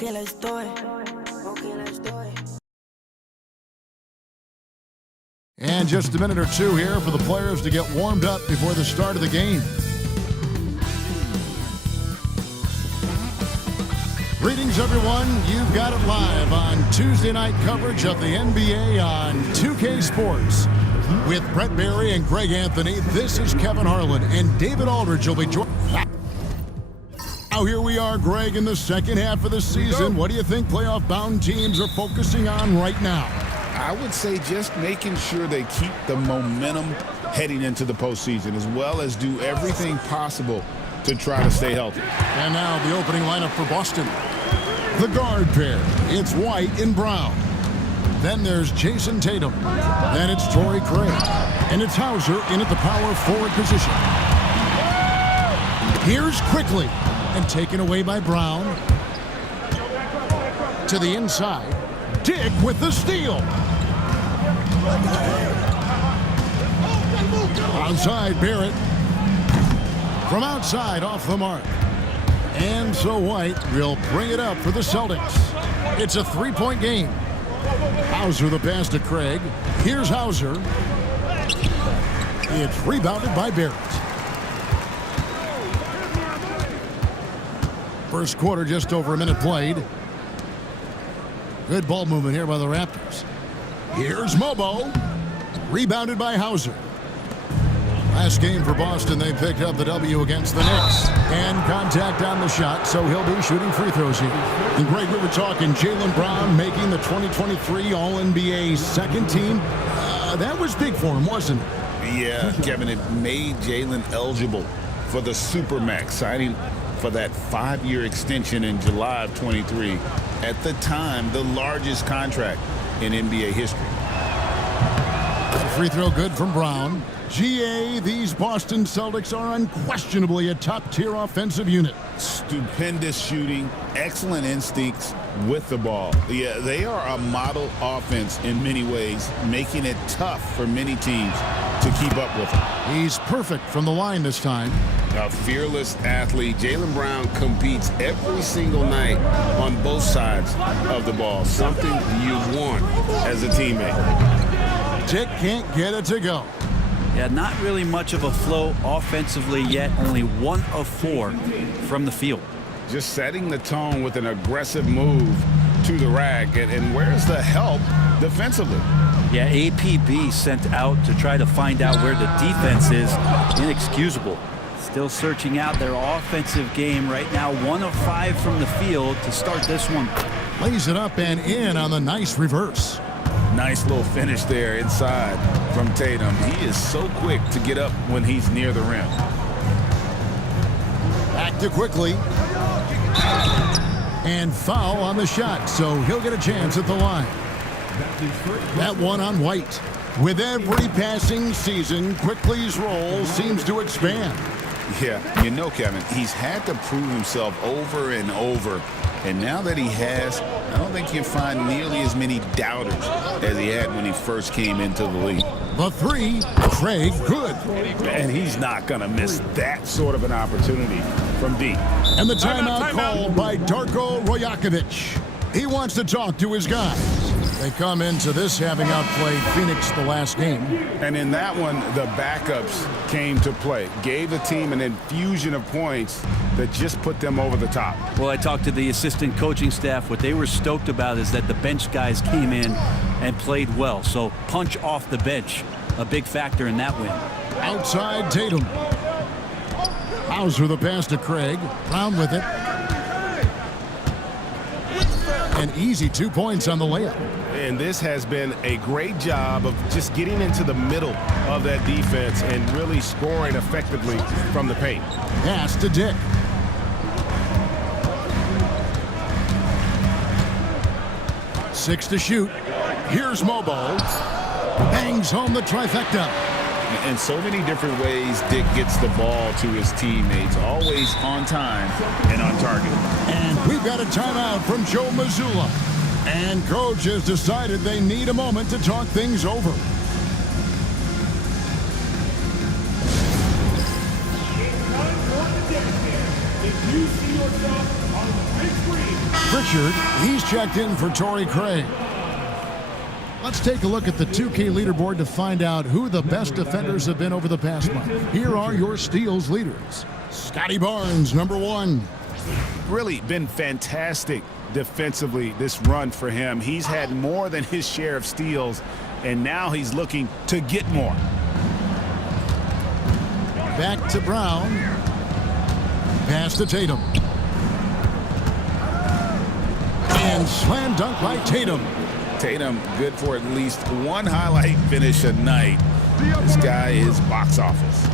Okay, let's do it. Okay, let's do it. And just a minute or two here for the players to get warmed up before the start of the game. Greetings, everyone. You've got it live on Tuesday night coverage of the NBA on 2K Sports. With Brett Barry and Greg Anthony, this is Kevin Harlan, and David Aldridge will be joining. Now here we are, Greg, in the second half of the season. What do you think playoff-bound teams are focusing on right now? I would say just making sure they keep the momentum heading into the postseason, as well as do everything possible to try to stay healthy. And now the opening lineup for Boston. The guard pair, it's White and Brown. Then there's Jason Tatum. Then it's Torrey Craig. And it's Hauser in at the power forward position. Here's Quickly. And taken away by Brown. To the inside. Dick with the steal. Outside Barrett. From outside off the mark. And so White will bring it up for the Celtics. It's a three-point game. Hauser the pass to Craig. Here's Hauser. It's rebounded by Barrett. First quarter, just over a minute played. Good ball movement here by the Raptors. Here's Mobo. Rebounded by Hauser. Last game for Boston, they picked up the W against the Knicks. And contact on the shot, so he'll be shooting free throws here. And Greg, we were talking Jaylen Brown making the 2023 All-NBA second team. That was big for him, wasn't it? Yeah, Kevin, it made Jaylen eligible for the Supermax, signing for that 5-year extension in July of 23. At the time, the largest contract in NBA history. Free throw good from Brown. GA, these Boston Celtics are unquestionably a top-tier offensive unit. Stupendous shooting, excellent instincts with the ball. Yeah, they are a model offense in many ways, making it tough for many teams to keep up with them. He's perfect from the line this time. A fearless athlete. Jaylen Brown competes every single night on both sides of the ball. Something you want as a teammate. Dick can't get it to go. Yeah, not really much of a flow offensively yet. Only 1 of 4 from the field. Just setting the tone with an aggressive move to the rack. And where's the help defensively? Yeah, APB sent out to try to find out where the defense is. Inexcusable. Still searching out their offensive game right now. 1 of 5 from the field to start this one. Lays it up and in on the nice reverse. Nice little finish there inside from Tatum. He is so quick to get up when he's near the rim. Back to Quickly. And foul on the shot, so he'll get a chance at the line. That one on White. With every passing season, Quickly's role seems to expand. Yeah, you know, Kevin, he's had to prove himself over and over. And now that he has, I don't think you'll find nearly as many doubters as he had when he first came into the league. The three, Craig, good. And he's not going to miss that sort of an opportunity from deep. And the timeout called by Darko Rajakovic. He wants to talk to his guys. They come into this having outplayed Phoenix the last game. And in that one, the backups came to play. Gave the team an infusion of points that just put them over the top. Well, I talked to the assistant coaching staff. What they were stoked about is that the bench guys came in and played well. So punch off the bench, a big factor in that win. Outside Tatum. Hauser the pass to Craig. Brown with it. An easy 2 points on the layup. And this has been a great job of just getting into the middle of that defense and really scoring effectively from the paint. Pass to Dick. Six to shoot. Here's Mobo. Bangs home the trifecta. In so many different ways, Dick gets the ball to his teammates, always on time and on target. And we've got a timeout from Joe Mazzulla. And coach has decided they need a moment to talk things over. If you see yourself on the big screen, Pritchard, he's checked in for Torrey Craig. Let's take a look at the 2K leaderboard to find out who the best defenders have been over the past month. Here are your steals leaders. Scotty Barnes, number 1. Really been fantastic defensively this run for him. He's had more than his share of steals, and now he's looking to get more. Back to Brown. Pass to Tatum. And slam dunk by Tatum. Tatum good for at least one highlight finish a night. This guy is box office.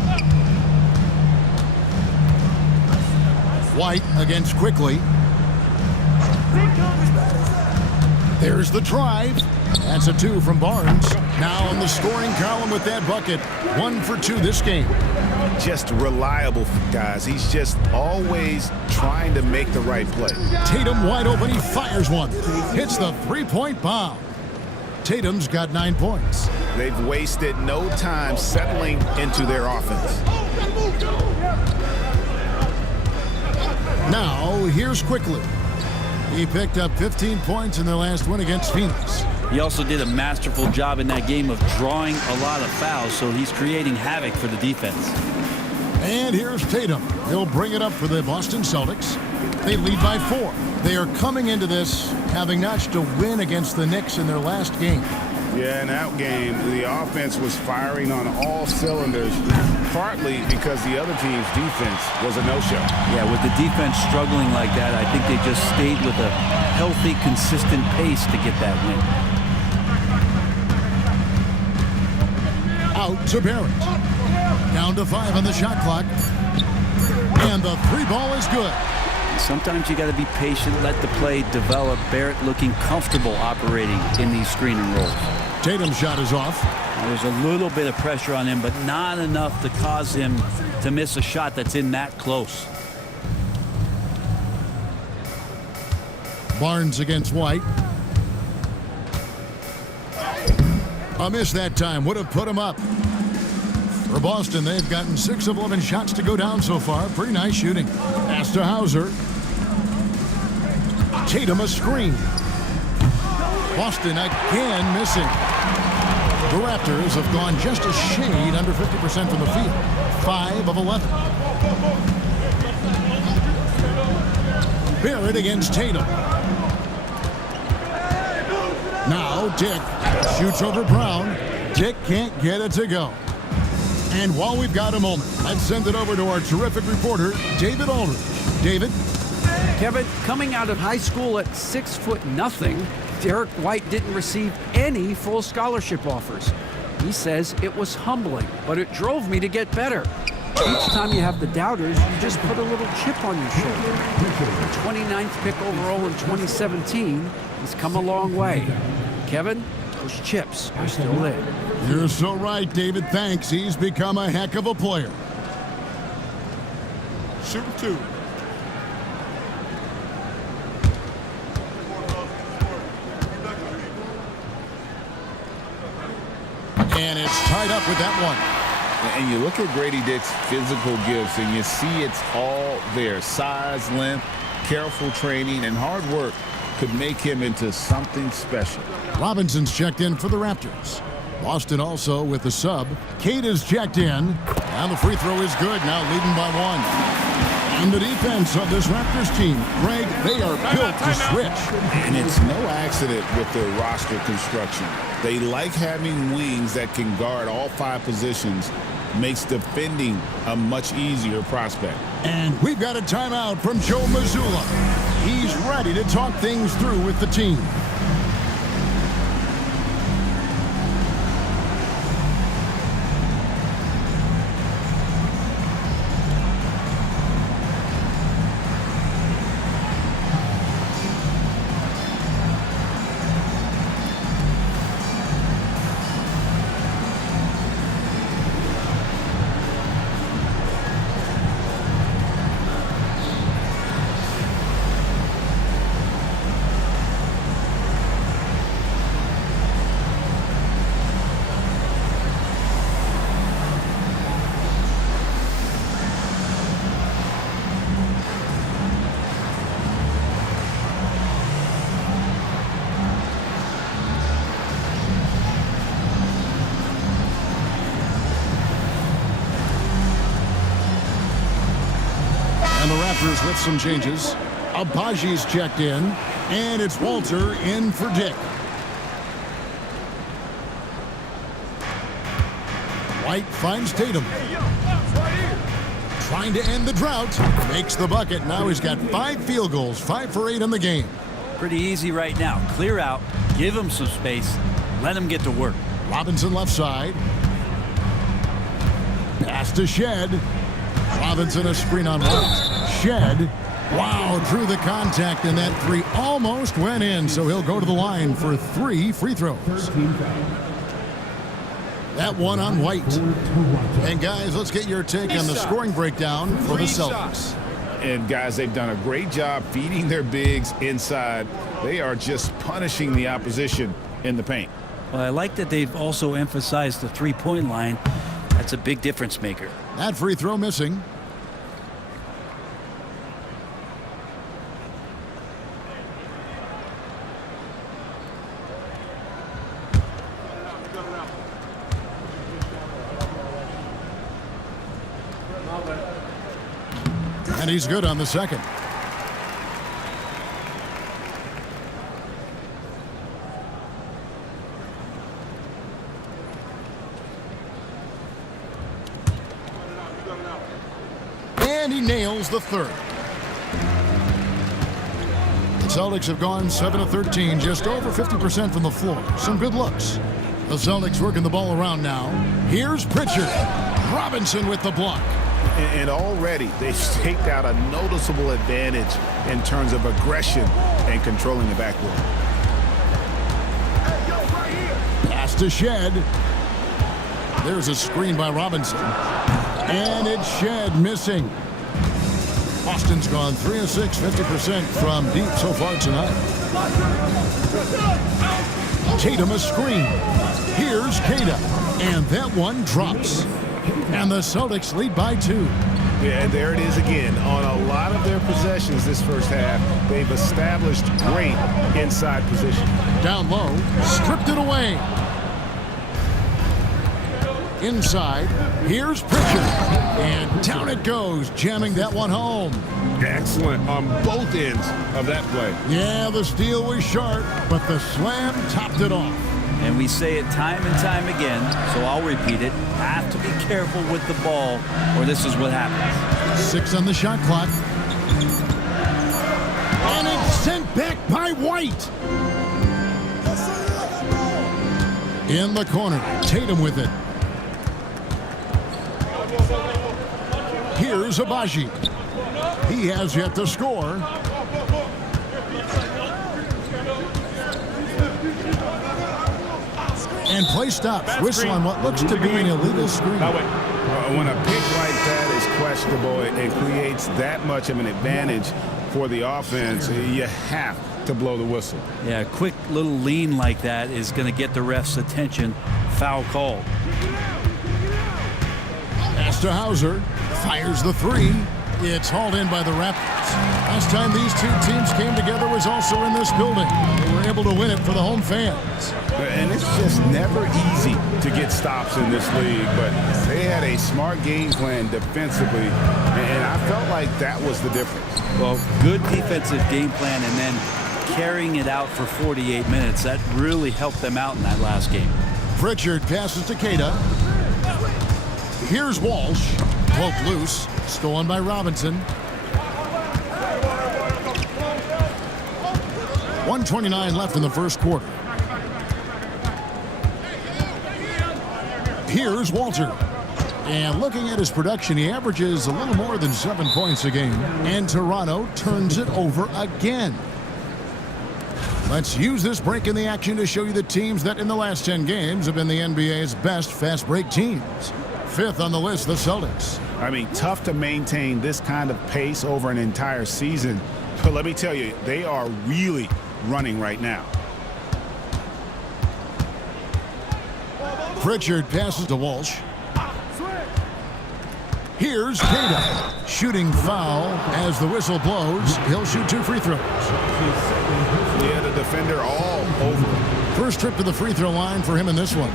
White against Quickly. There's the drive. That's a 2 from Barnes. Now on the scoring column with that bucket. 1 for 2 this game. Just reliable, guys. He's just always trying to make the right play. Tatum wide open. He fires one. Hits the three-point bomb. Tatum's got 9 points. They've wasted no time settling into their offense. Now, here's Quickly. He picked up 15 points in their last win against Phoenix. He also did a masterful job in that game of drawing a lot of fouls, so he's creating havoc for the defense. And here's Tatum. He'll bring it up for the Boston Celtics. They lead by 4. They are coming into this having notched a win against the Knicks in their last game. Yeah, in that game, the offense was firing on all cylinders, partly because the other team's defense was a no-show. Yeah, with the defense struggling like that, I think they just stayed with a healthy, consistent pace to get that win. Out to Barrett. Down to 5 on the shot clock. And the 3 ball is good. Sometimes you got to be patient, let the play develop. Barrett looking comfortable operating in these screen and rolls. Tatum's shot is off. There's a little bit of pressure on him, but not enough to cause him to miss a shot that's in that close. Barnes against White. A miss that time. Would have put him up. For Boston, they've gotten 6 of 11 shots to go down so far. Pretty nice shooting. Pass to Hauser. Tatum a screen. Boston again missing. The Raptors have gone just a shade under 50% from the field. 5 of 11. Barrett against Tatum. Now Dick shoots over Brown. Dick can't get it to go. And while we've got a moment, let's send it over to our terrific reporter, David Aldridge. David? Kevin, coming out of high school at 6'0", Derek White didn't receive any full scholarship offers. He says it was humbling, but it drove me to get better. Each time you have the doubters, you just put a little chip on your shoulder. The 29th pick overall in 2017, he's come a long way. Kevin, those chips are still there. You're so right, David. Thanks. He's become a heck of a player. Shooting 2. And it's tied up with that one. And you look at Grady Dick's physical gifts, and you see it's all there. Size, length, careful training, and hard work could make him into something special. Robinson's checked in for the Raptors. Boston also with the sub. Cade is checked in. And the free throw is good. Now leading by 1. And the defense of this Raptors team, Greg, they are built to switch. And it's no accident with their roster construction. They like having wings that can guard all 5 positions. Makes defending a much easier prospect. And we've got a timeout from Joe Mazzulla. He's ready to talk things through with the team. Raptors with some changes. Abaji's checked in, and it's Walter in for Dick. White finds Tatum. Trying to end the drought. Makes the bucket. Now he's got 5 field goals, 5 for 8 in the game. Pretty easy right now. Clear out, give him some space, let him get to work. Robinson left side. Pass to Shed. Robinson a screen on White. Shed. Wow, drew the contact, and that 3 almost went in, so he'll go to the line for 3 free throws. That one on White. And guys, let's get your take on the scoring breakdown for the Celtics. And guys, they've done a great job feeding their bigs inside. They are just punishing the opposition in the paint. Well, I like that they've also emphasized the three-point line. That's a big difference maker. That free throw missing. And he's good on the second. And he nails the third. The Celtics have gone 7 of 13, just over 50% from the floor. Some good looks. The Celtics working the ball around now. Here's Pritchard. Robinson with the block. And already they've staked out a noticeable advantage in terms of aggression and controlling the backcourt. Pass to Shed. There's a screen by Robinson. And it's Shed missing. Boston's gone 3 of 6, 50% from deep so far tonight. Tatum a screen. Here's Kata. And that one drops. And the Celtics lead by 2. Yeah, there it is again. On a lot of their possessions this first half, they've established great inside position. Down low, stripped it away. Inside, here's Pritchard. And down it goes, jamming that one home. Excellent on both ends of that play. Yeah, the steal was sharp, but the slam topped it off. And we say it time and time again, so I'll repeat it. Have to be careful with the ball, or this is what happens. 6 on the shot clock. And it's sent back by White. In the corner, Tatum with it. Here's Abaji. He has yet to score. And play stops. Whistle on what looks to be an illegal screen. When a pick like that is questionable, it creates that much of an advantage for the offense. You have to blow the whistle. Yeah, a quick little lean like that is going to get the ref's attention. Foul call. Pass to Hauser. Fires the 3. It's hauled in by the Raptors. Last time these two teams came together was also in this building. They were able to win it for the home fans. And it's just never easy to get stops in this league, but they had a smart game plan defensively, and I felt like that was the difference. Well, good defensive game plan and then carrying it out for 48 minutes. That really helped them out in that last game. Pritchard passes to Kata. Here's Walsh. Poked loose. Stolen by Robinson. 1:29 left in the first quarter. Here's Walter. And looking at his production, he averages a little more than 7 points a game. And Toronto turns it over again. Let's use this break in the action to show you the teams that in the last 10 games have been the NBA's best fast break teams. 5th on the list, the Celtics. I mean, tough to maintain this kind of pace over an entire season. But let me tell you, they are really running right now. Pritchard passes to Walsh. Here's Kata. Shooting foul as the whistle blows. He'll shoot 2 free throws. Yeah, the defender all over. First trip to the free throw line for him in this one.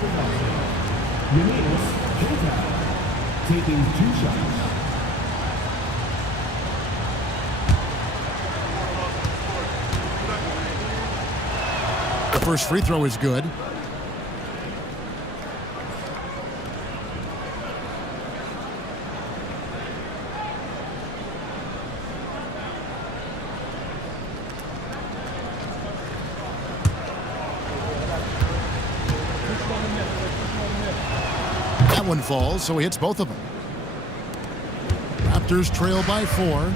Taking 2 shots. The first free throw is good. That one falls, so he hits both of them. Raptors trail by 4.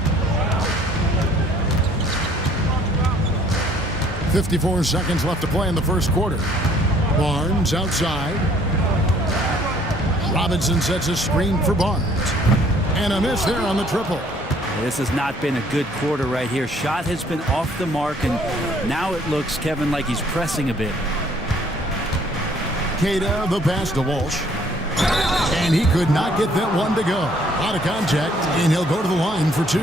54 seconds left to play in the first quarter. Barnes outside. Robinson sets a screen for Barnes. And a miss there on the triple. This has not been a good quarter right here. Shot has been off the mark, and now it looks, Kevin, like he's pressing a bit. Queta, the pass to Walsh. And he could not get that one to go. Out of contact, and he'll go to the line for 2.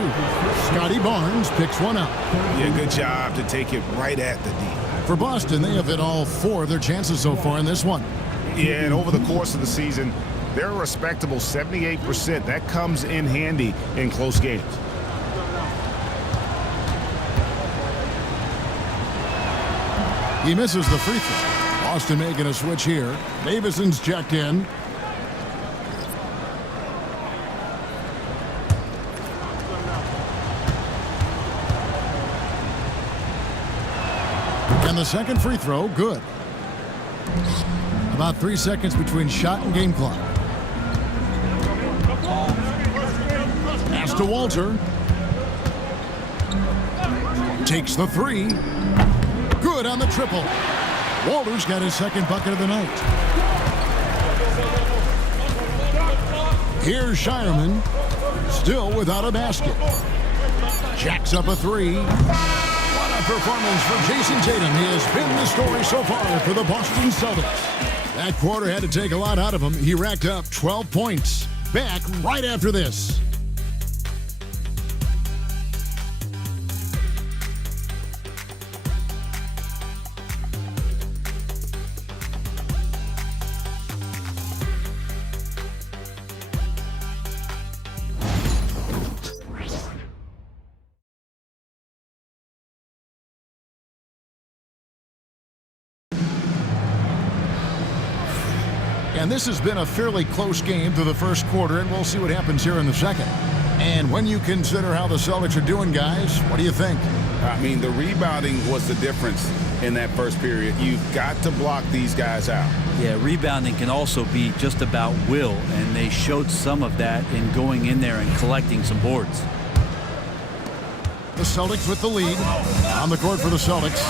Scotty Barnes picks one up. Yeah, good job to take it right at the D. For Boston, they have hit all 4 of their chances so far in this one. Yeah, and over the course of the season, they're a respectable 78%. That comes in handy in close games. He misses the free throw. Boston making a switch here. Davison's checked in. And the second free throw, good. About 3 seconds between shot and game clock. Pass to Walter. Takes the 3. Good on the triple. Walter's got his second bucket of the night. Here's Shireman, still without a basket. Jacks up a 3. What a performance for Jason Tatum. He has been the story so far for the Boston Celtics. That quarter had to take a lot out of him. He racked up 12 points. Back right after this. And this has been a fairly close game through the first quarter, and we'll see what happens here in the second. And when you consider how the Celtics are doing, guys, what do you think? I mean, the rebounding was the difference in that first period. You've got to block these guys out. Yeah, rebounding can also be just about will, and they showed some of that in going in there and collecting some boards. The Celtics with the lead. On the court for the Celtics,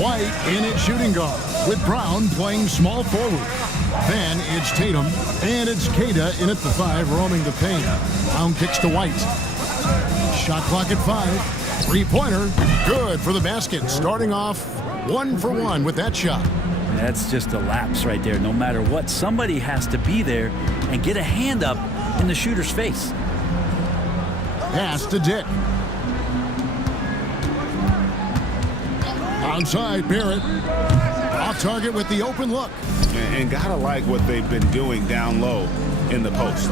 White in at shooting guard, with Brown playing small forward. Then it's Tatum, and it's Queta in at the 5, roaming the paint. Brown kicks to White. Shot clock at 5. Three-pointer, good for the basket. Starting off 1 for 1 with that shot. That's just a lapse right there. No matter what, somebody has to be there and get a hand up in the shooter's face. Pass to Dick. Outside, Barrett. Off target with the open look. And gotta like what they've been doing down low in the post.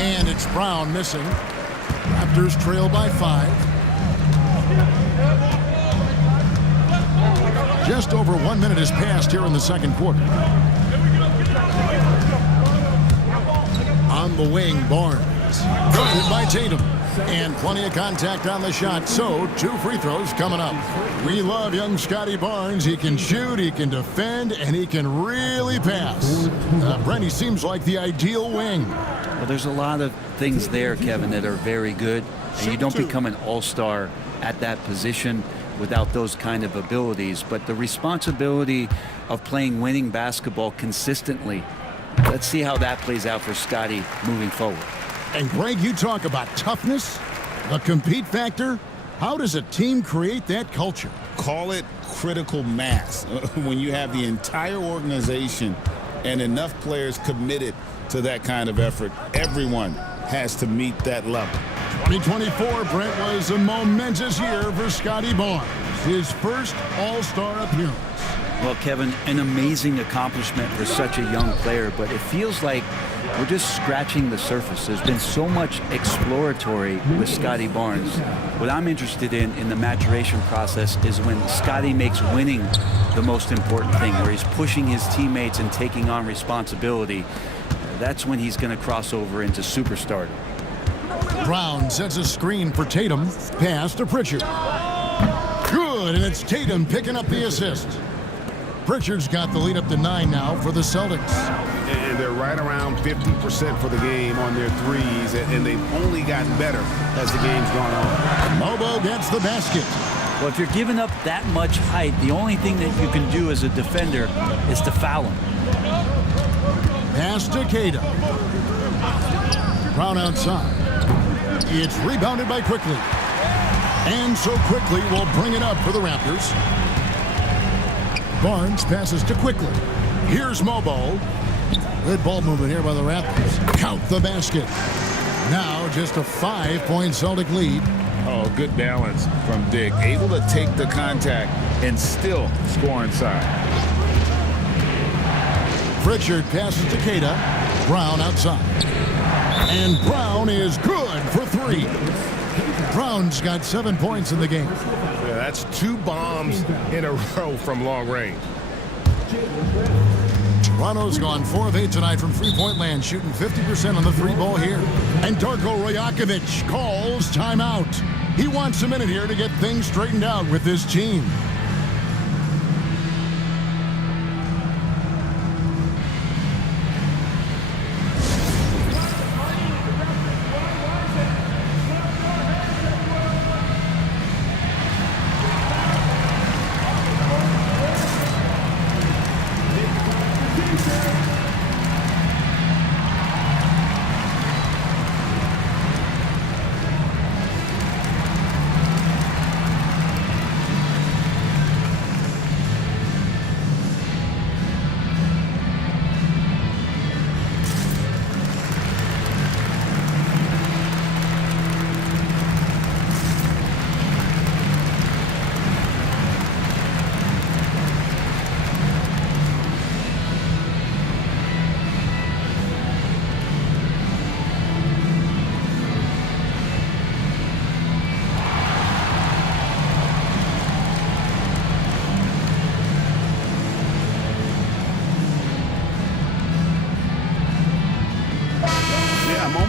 And it's Brown missing. Raptors trail by 5. Just over 1 minute has passed here in the second quarter. On the wing, Barnes. Guarded by Tatum. And plenty of contact on the shot, so 2 free throws coming up. We love young Scotty Barnes. He can shoot, he can defend, and he can really pass. Brent, he seems like the ideal wing. Well, there's a lot of things there, Kevin, that are very good. And you don't become an all-star at that position without those kind of abilities. But the responsibility of playing winning basketball consistently, let's see how that plays out for Scotty moving forward. And Greg, you talk about toughness, the compete factor. How does a team create that culture? Call it critical mass. When you have the entire organization and enough players committed to that kind of effort, everyone has to meet that level. 2024, Brent, was a momentous year for Scotty Barnes. His first All-Star appearance. Well, Kevin, an amazing accomplishment for such a young player, but it feels like we're just scratching the surface. There's been so much exploratory with Scotty Barnes. What I'm interested in the maturation process is when Scotty makes winning the most important thing, where he's pushing his teammates and taking on responsibility. That's when he's going to cross over into superstardom. Brown sets a screen for Tatum. Pass to Pritchard. Good, and it's Tatum picking up the assist. Pritchard's got the lead up to 9 now for the Celtics. And they're right around 50% for the game on their threes, and they've only gotten better as the game's gone on. Mobo gets the basket. Well, if you're giving up that much height, the only thing that you can do as a defender is to foul him. Pass to Cada. Brown outside. It's rebounded by Quickly. And so Quickly will bring it up for the Raptors. Barnes passes to Quickly. Here's Mobo. Good ball movement here by the Raptors. Count the basket. Now just a 5-point Celtic lead. Oh, good balance from Dick. Able to take the contact and still score inside. Pritchard passes to Cada. Brown outside. And Brown is good for 3. Brown's got 7 points in the game. Yeah, that's 2 bombs in a row from long range. Toronto's gone 4 of 8 tonight from three-point land, shooting 50% on the 3-ball here. And Darko Rajakovic calls timeout. He wants a minute here to get things straightened out with this team.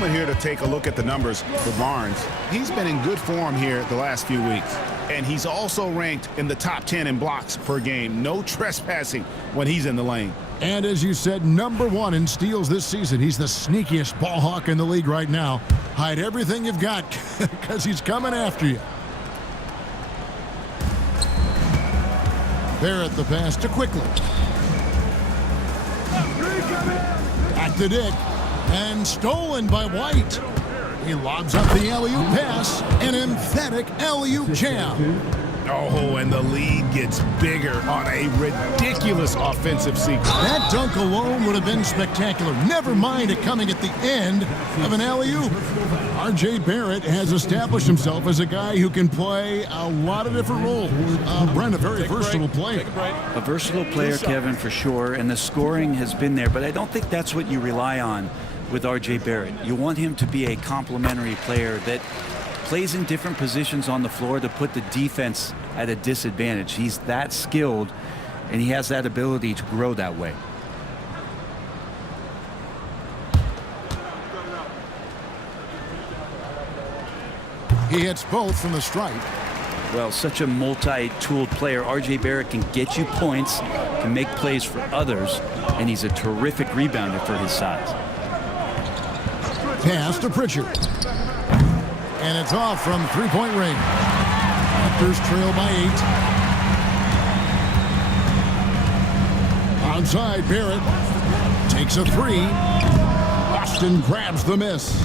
Here to take a look at the numbers for Barnes. He's been in good form here the last few weeks, and he's also ranked in the top 10 in blocks per game. No trespassing when he's in the lane. And as you said, #1 in steals this season. He's the sneakiest ball hawk in the league right now. Hide everything you've got because he's coming after you. Barrett the pass to Quickly. Back to Dick. And stolen by White. He lobs up the alley-oop pass. An emphatic alley-oop jam. Oh, and the lead gets bigger on a ridiculous offensive sequence. That dunk alone would have been spectacular. Never mind it coming at the end of an alley-oop. R.J. Barrett has established himself as a guy who can play a lot of different roles. Brent, a very versatile player. A versatile player, Kevin, for sure, and the scoring has been there, but I don't think that's what you rely on with R.J. Barrett. You want him to be a complementary player that plays in different positions on the floor to put the defense at a disadvantage. He's that skilled, and he has that ability to grow that way. He hits both from the stripe. Well, such a multi-tooled player. R.J. Barrett can get you points, can make plays for others, and he's a terrific rebounder for his size. Pass to Pritchard. And it's off from three-point range. Raptors trail by 8. Outside, Barrett takes a 3. Boston grabs the miss.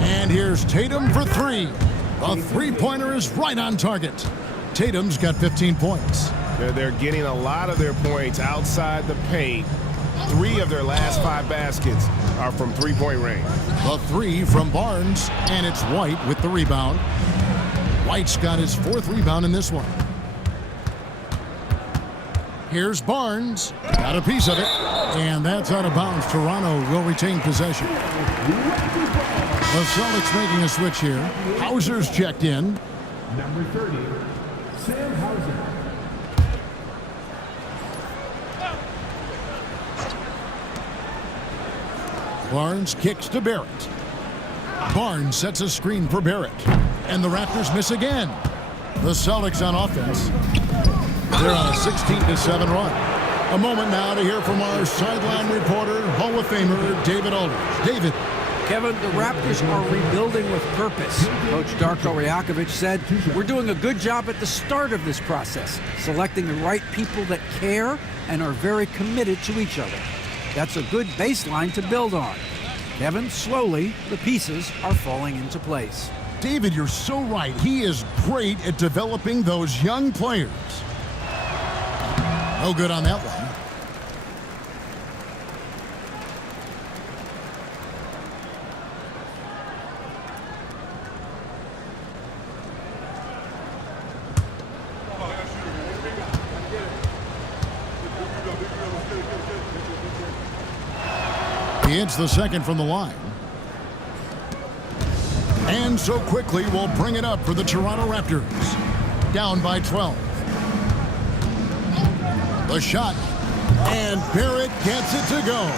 And here's Tatum for 3. The three-pointer is right on target. Tatum's got 15 points. They're getting a lot of their points outside the paint. 3 of their last 5 baskets are from three-point range. The 3 from Barnes, and it's White with the rebound. White's got his 4th rebound in this one. Here's Barnes. Got a piece of it. And that's out of bounds. Toronto will retain possession. The Celtics making a switch here. Hauser's checked in. Number 30, Sam Hauser. Barnes kicks to Barrett. Barnes sets a screen for Barrett. And the Raptors miss again. The Celtics on offense. They're on a 16-7 run. A moment now to hear from our sideline reporter, Hall of Famer David Aldridge. David. Kevin, the Raptors are rebuilding with purpose. Coach Darko Rajakovic said, "We're doing a good job at the start of this process, selecting the right people that care and are very committed to each other. That's a good baseline to build on." Kevin, slowly, the pieces are falling into place. David, you're so right. He is great at developing those young players. No good on that one. He hits the second from the line. And so quickly we'll bring it up for the Toronto Raptors. Down by 12. The shot. And Barrett gets it to go.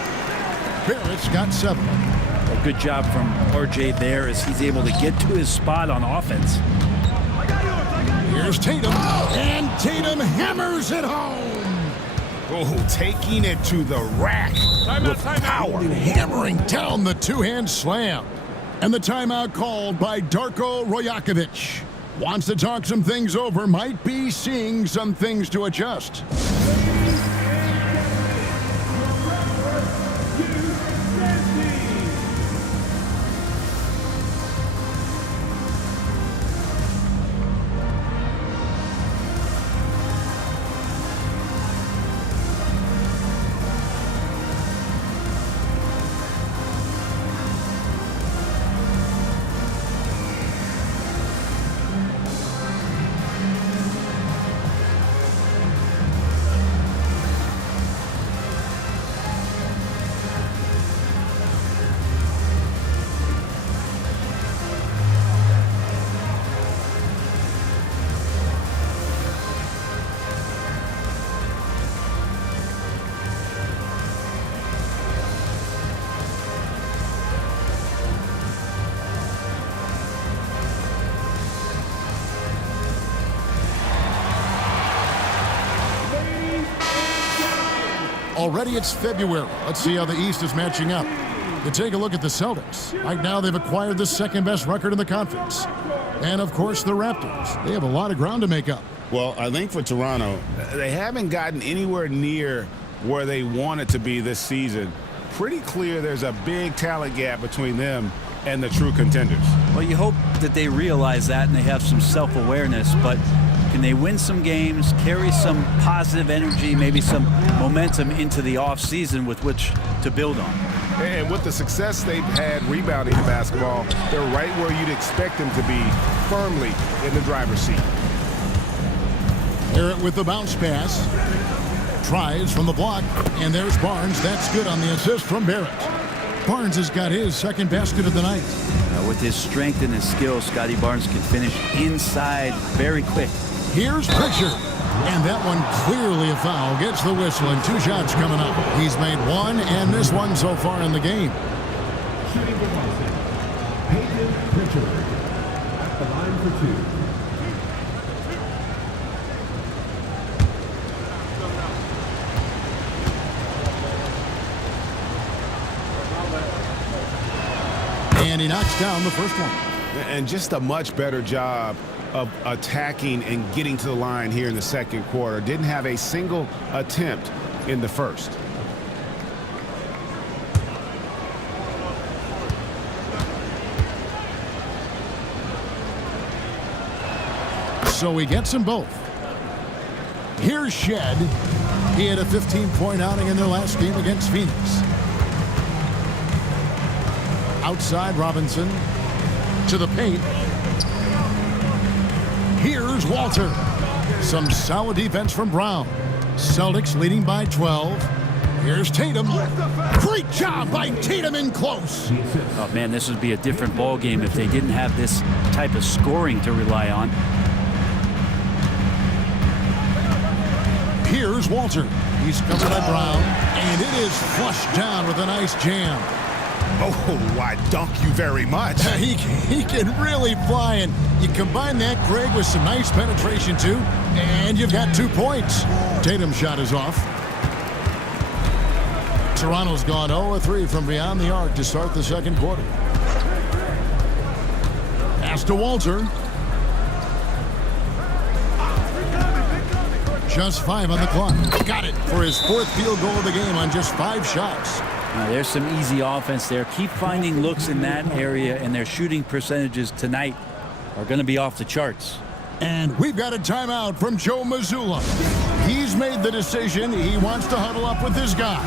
Barrett's got 7. A good job from RJ there as he's able to get to his spot on offense. Here's Tatum. And Tatum hammers it home. Oh, taking it to the rack with power. Hammering down the two-hand slam. And the timeout called by Darko Rajakovic. Wants to talk some things over, might be seeing some things to adjust. Already it's February. Let's see how the East is matching up. To take a look at the Celtics. Right now they've acquired the second best record in the conference. And of course the Raptors. They have a lot of ground to make up. Well, I think for Toronto, They haven't gotten anywhere near where they wanted to be this season. Pretty clear there's a big talent gap between them and the true contenders. Well, you hope that they realize that and they have some self-awareness, but can they win some games, carry some positive energy, maybe some momentum into the offseason with which to build on? And with the success they've had rebounding the basketball, they're right where you'd expect them to be, firmly in the driver's seat. Barrett with the bounce pass. Tries from the block, and there's Barnes. That's good on the assist from Barrett. Barnes has got his second basket of the night. With his strength and his skill, Scotty Barnes can finish inside very quick. Here's Pritchard. And that one clearly a foul. Gets the whistle and 2 shots coming up. He's made 1 and missed 1 so far in the game. Shooting for Boston, Peyton Pritchard at the line for 2. And he knocks down the first one. And just a much better job of attacking and getting to the line here in the second quarter. Didn't have a single attempt in the first. So he gets them both. Here's Shed. He had a 15-point outing in their last game against Phoenix. Outside Robinson to the paint. Here's Walter. Some solid defense from Brown. Celtics leading by 12. Here's Tatum. Great job by Tatum in close. Oh, man, this would be a different ball game if they didn't have this type of scoring to rely on. Here's Walter. He's covered by Brown, and it is flushed down with a nice jam. Oh, I dunk you very much. He can really fly, and you combine that, Greg, with some nice penetration, too, and you've got 2 points. Tatum's shot is off. Toronto's gone 0-3 from beyond the arc to start the second quarter. Pass to Walter. Just 5 on the clock. Got it for his 4th field goal of the game on just 5 shots. There's some easy offense there. Keep finding looks in that area, and their shooting percentages tonight are going to be off the charts. And we've got a timeout from Joe Mazzulla. He's made the decision. He wants to huddle up with his guys.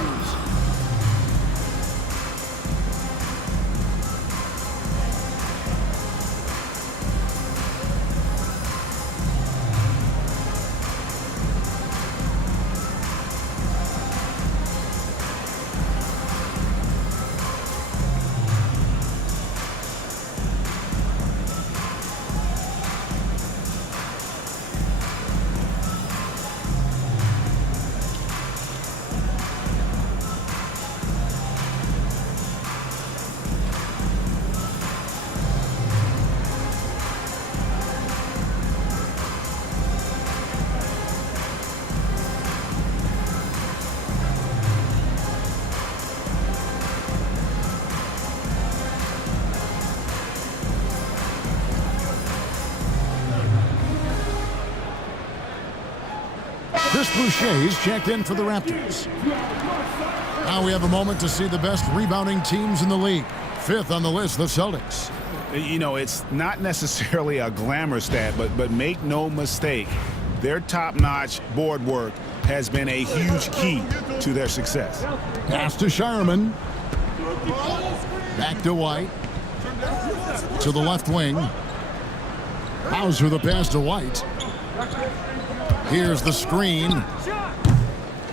Chris Boucher's checked in for the Raptors. Now we have a moment to see the best rebounding teams in the league. 5th on the list, the Celtics. You know, it's not necessarily a glamour stat, but make no mistake, their top-notch board work has been a huge key to their success. Pass to Shireman. Back to White. To the left wing. Hauser the pass to White. Here's the screen.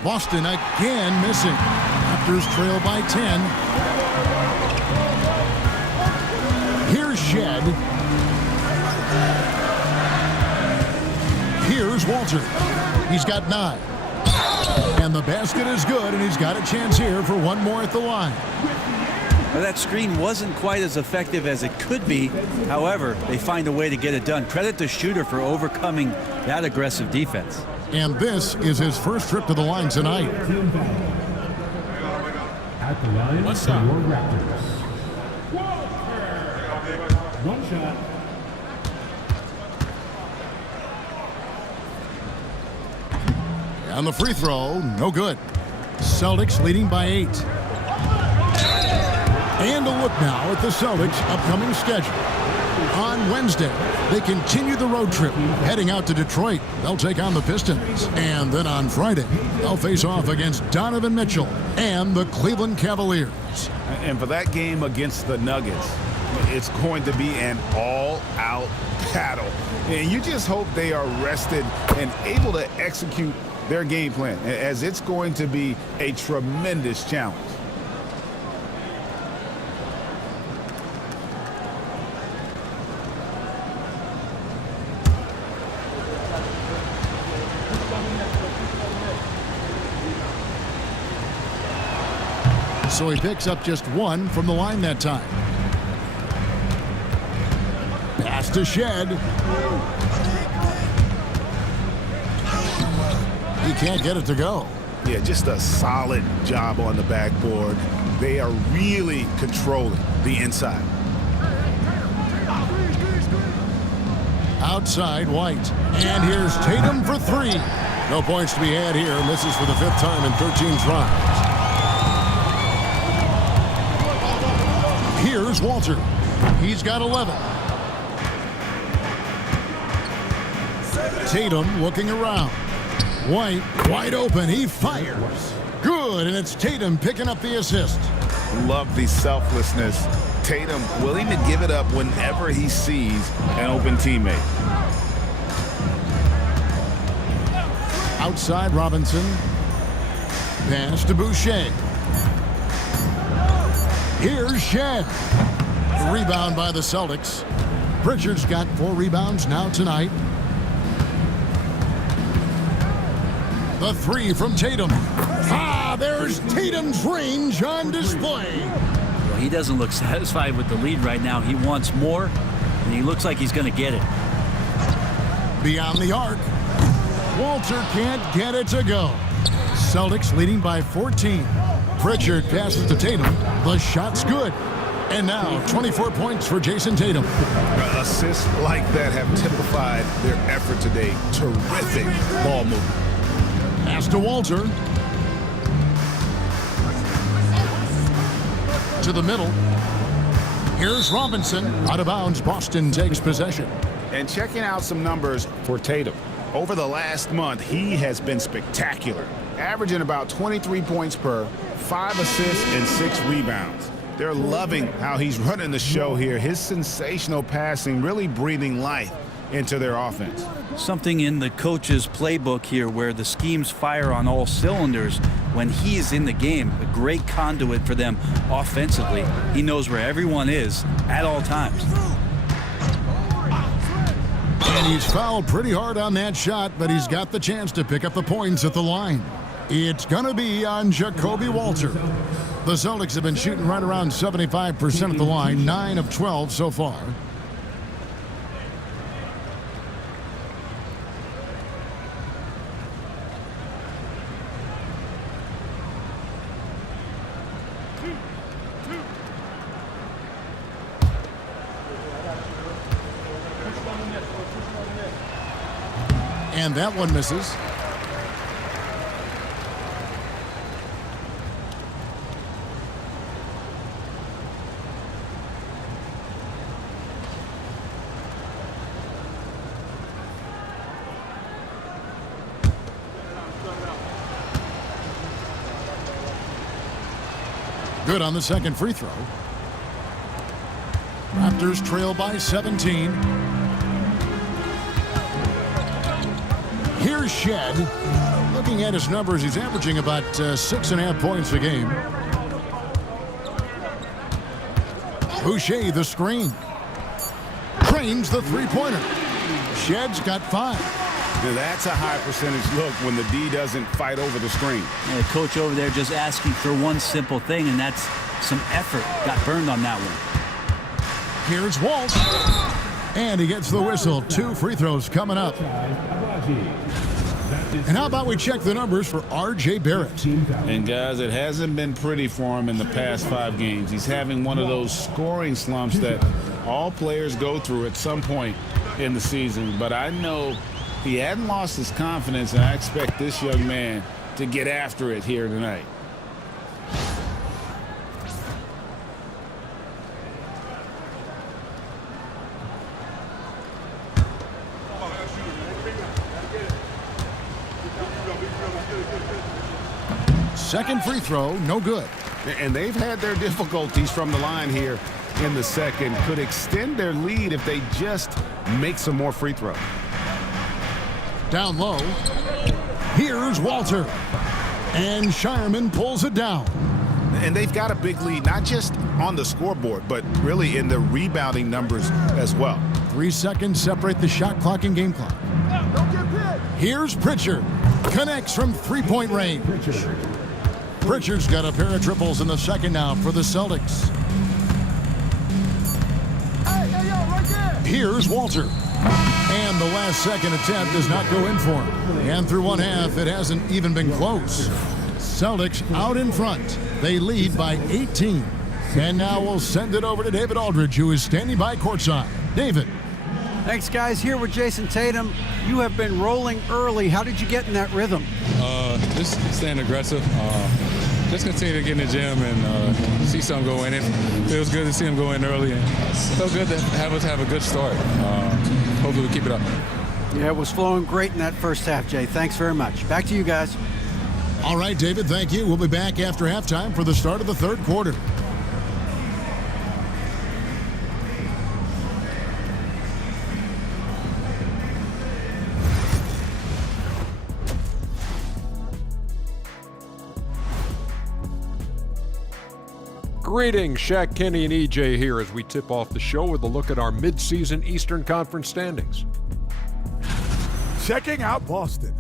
Boston again missing. Raptors trail by 10. Here's Shed. Here's Walter. He's got 9. And the basket is good, and he's got a chance here for one more at the line. Well, that screen wasn't quite as effective as it could be. However, they find a way to get it done. Credit the shooter for overcoming that aggressive defense. And this is his first trip to the line tonight. At the line, What's for up? your Raptors. One shot. On the free throw, no good. Celtics leading by 8. And a look now at the Celtics' upcoming schedule. On Wednesday, they continue the road trip, heading out to Detroit. They'll take on the Pistons. And then on Friday, they'll face off against Donovan Mitchell and the Cleveland Cavaliers. And for that game against the Nuggets, it's going to be an all-out battle. And you just hope they are rested and able to execute their game plan, as it's going to be a tremendous challenge. So he picks up just 1 from the line that time. Pass to Shed. He can't get it to go. Yeah, just a solid job on the backboard. They are really controlling the inside. Outside, White. And here's Tatum for 3. No points to be had here. Misses for the 5th time in 13 tries. Here's Walter. He's got 11. Tatum looking around. White wide open. He fires. Good, and it's Tatum picking up the assist. Love the selflessness. Tatum willing to give it up whenever he sees an open teammate. Outside Robinson. Pass to Boucher. Here's Shed. Rebound by the Celtics. Pritchard's got 4 rebounds now tonight. The 3 from Tatum. There's Tatum's range on display. Well, he doesn't look satisfied with the lead right now. He wants more, and he looks like he's going to get it. Beyond the arc. Walter can't get it to go. Celtics leading by 14. Pritchard passes to Tatum. The shot's good. And now 24 points for Jason Tatum. Assists like that have typified their effort today. Terrific ball movement. Pass to Walter. To the middle. Here's Robinson. Out of bounds. Boston takes possession. And checking out some numbers for Tatum. Over the last month, he has been spectacular. Averaging about 23 points per, 5 assists, and 6 rebounds. They're loving how he's running the show here. His sensational passing really breathing life into their offense. Something in the coach's playbook here where the schemes fire on all cylinders when he is in the game. A great conduit for them offensively. He knows where everyone is at all times. And he's fouled pretty hard on that shot, but he's got the chance to pick up the points at the line. It's going to be on Jacoby Walter. The Celtics have been shooting right around 75% at the line, 9 of 12 so far. And that one misses. Good on the second free throw. Raptors trail by 17. Here's Shed. Looking at his numbers, he's averaging about 6.5 points a game. Boucher, the screen. Trains the three-pointer. Shed's got 5. Now that's a high percentage look when the D doesn't fight over the screen. The coach over there just asking for one simple thing, and that's some effort. Got burned on that one. Here's Walt. And he gets the whistle. 2 free throws coming up. And how about we check the numbers for R.J. Barrett? And guys, it hasn't been pretty for him in the past 5 games. He's having one of those scoring slumps that all players go through at some point in the season. But I know he hadn't lost his confidence, and I expect this young man to get after it here tonight. Second free throw, no good. And they've had their difficulties from the line here in the second. Could extend their lead if they just make some more free throws. Down low. Here's Walter. And Shireman pulls it down. And they've got a big lead, not just on the scoreboard, but really in the rebounding numbers as well. 3 seconds separate the shot clock and game clock. Here's Pritchard. Connects from three-point range. Pritchard's got a pair of triples in the second now for the Celtics. Here's Walter. And the last second attempt does not go in for him. And through one half, it hasn't even been close. Celtics out in front. They lead by 18. And now we'll send it over to David Aldridge, who is standing by courtside. David. Thanks, guys. Here with Jason Tatum. You have been rolling early. How did you get in that rhythm? Just staying aggressive. Just continue to get in the gym and see something go in. It feels good to see him go in early. And felt good to have us have a good start. Hopefully we keep it up. Yeah, it was flowing great in that first half, Jay. Thanks very much. Back to you guys. All right, David, thank you. We'll be back after halftime for the start of the third quarter. Greetings, Shaq, Kenny, and EJ here as we tip off the show with a look at our midseason Eastern Conference standings. Checking out Boston.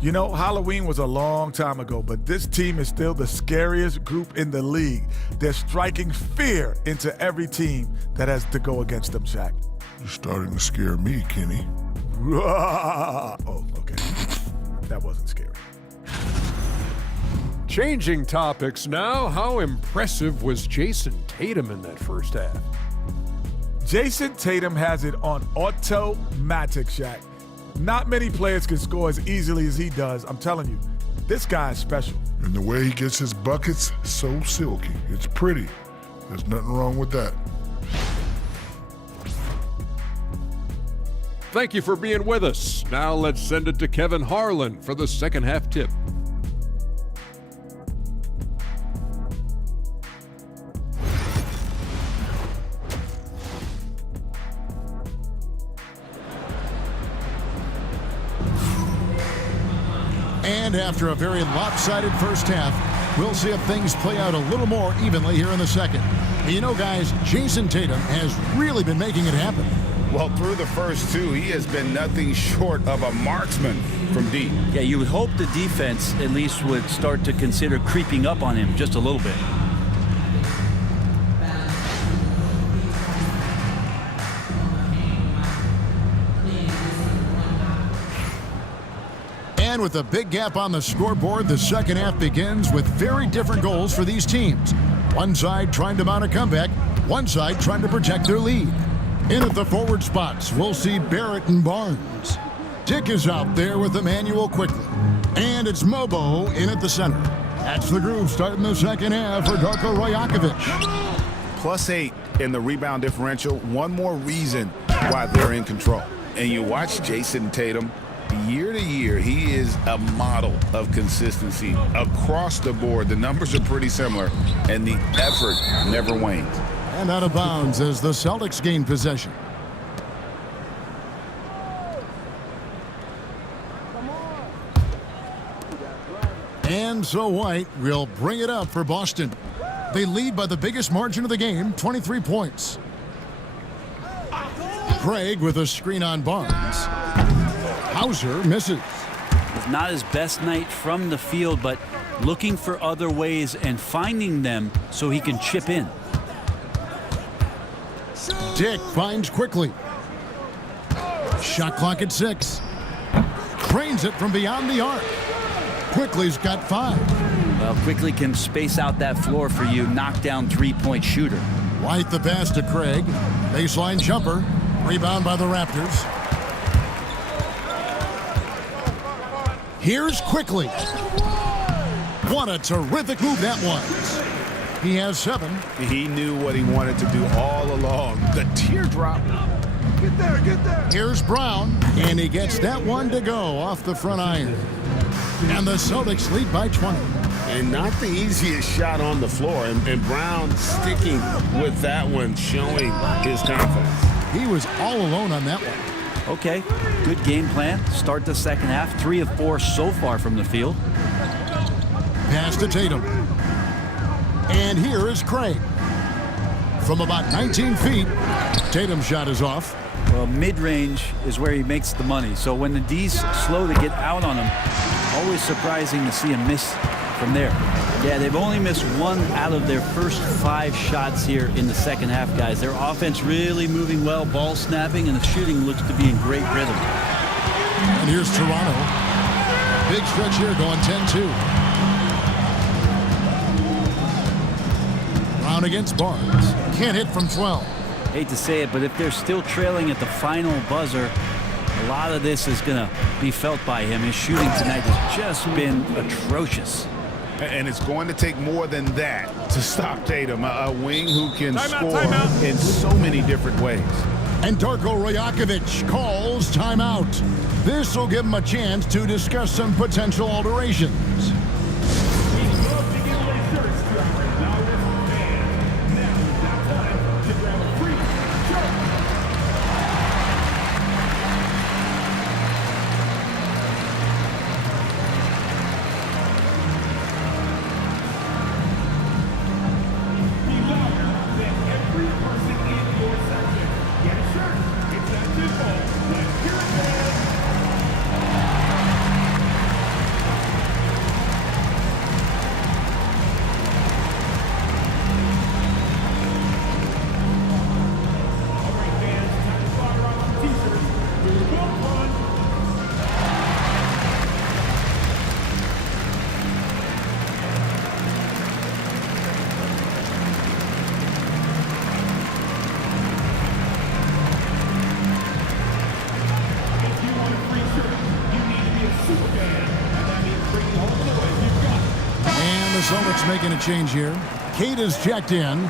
You know, Halloween was a long time ago, but this team is still the scariest group in the league. They're striking fear into every team that has to go against them, Shaq. You're starting to scare me, Kenny. Oh, okay. That wasn't scary. Changing topics now, how impressive was Jason Tatum in that first half? Jason Tatum has it on automatic, Shaq. Not many players can score as easily as he does. I'm telling you, this guy is special. And the way he gets his buckets, so silky. It's pretty. There's nothing wrong with that. Thank you for being with us. Now let's send it to Kevin Harlan for the second half tip. And after a very lopsided first half, we'll see if things play out a little more evenly here in the second. You know, guys, Jason Tatum has really been making it happen. Well, through the first two, he has been nothing short of a marksman from deep. Yeah, you would hope the defense at least would start to consider creeping up on him just a little bit. And with a big gap on the scoreboard, the second half begins with very different goals for these teams. One side trying to mount a comeback, one side trying to protect their lead. In at the forward spots, we'll see Barrett and Barnes. Dick is out there with Emmanuel quickly. And it's Mobo in at the center. That's the groove starting the second half for Darko Rajakovic. +8 in the rebound differential. One more reason why they're in control. And you watch Jason Tatum, year to year, he is a model of consistency across the board. The numbers are pretty similar, and the effort never wanes. And out of bounds as the Celtics gain possession. And so White will bring it up for Boston. They lead by the biggest margin of the game, 23 points. Craig with a screen on Barnes. Hauser misses. It's not his best night from the field, but looking for other ways and finding them so he can chip in. Dick finds quickly. Shot clock at 6. Cranes it from beyond the arc. Quickly's got 5. Well, Quickly can space out that floor for you, knock down three-point shooter. White the pass to Craig. Baseline jumper. Rebound by the Raptors. Here's Quickly. What a terrific move that was. He has 7. He knew what he wanted to do all along. The teardrop. Get there, get there. Here's Brown, and he gets that one to go off the front iron. And the Celtics lead by 20. And not the easiest shot on the floor. And Brown sticking with that one, showing his confidence. He was all alone on that one. Okay, good game plan. Start the second half. 3 of 4 so far from the field. Pass to Tatum. And here is Craig. From about 19 feet, Tatum's shot is off. Well, mid-range is where he makes the money. So when the D's slow to get out on him, always surprising to see him miss from there. Yeah, they've only missed 1 out of their first 5 shots here in the second half, guys. Their offense really moving well, ball snapping, and the shooting looks to be in great rhythm. And here's Toronto. Big stretch here going 10-2. Brown against Barnes. Can't hit from 12. Hate to say it, but if they're still trailing at the final buzzer, a lot of this is going to be felt by him. His shooting tonight has just been atrocious. And it's going to take more than that to stop Tatum, a wing who can score in so many different ways. And Darko Rajakovic calls timeout. This will give him a chance to discuss some potential alterations. the Celtics making a change here. Kate is checked in.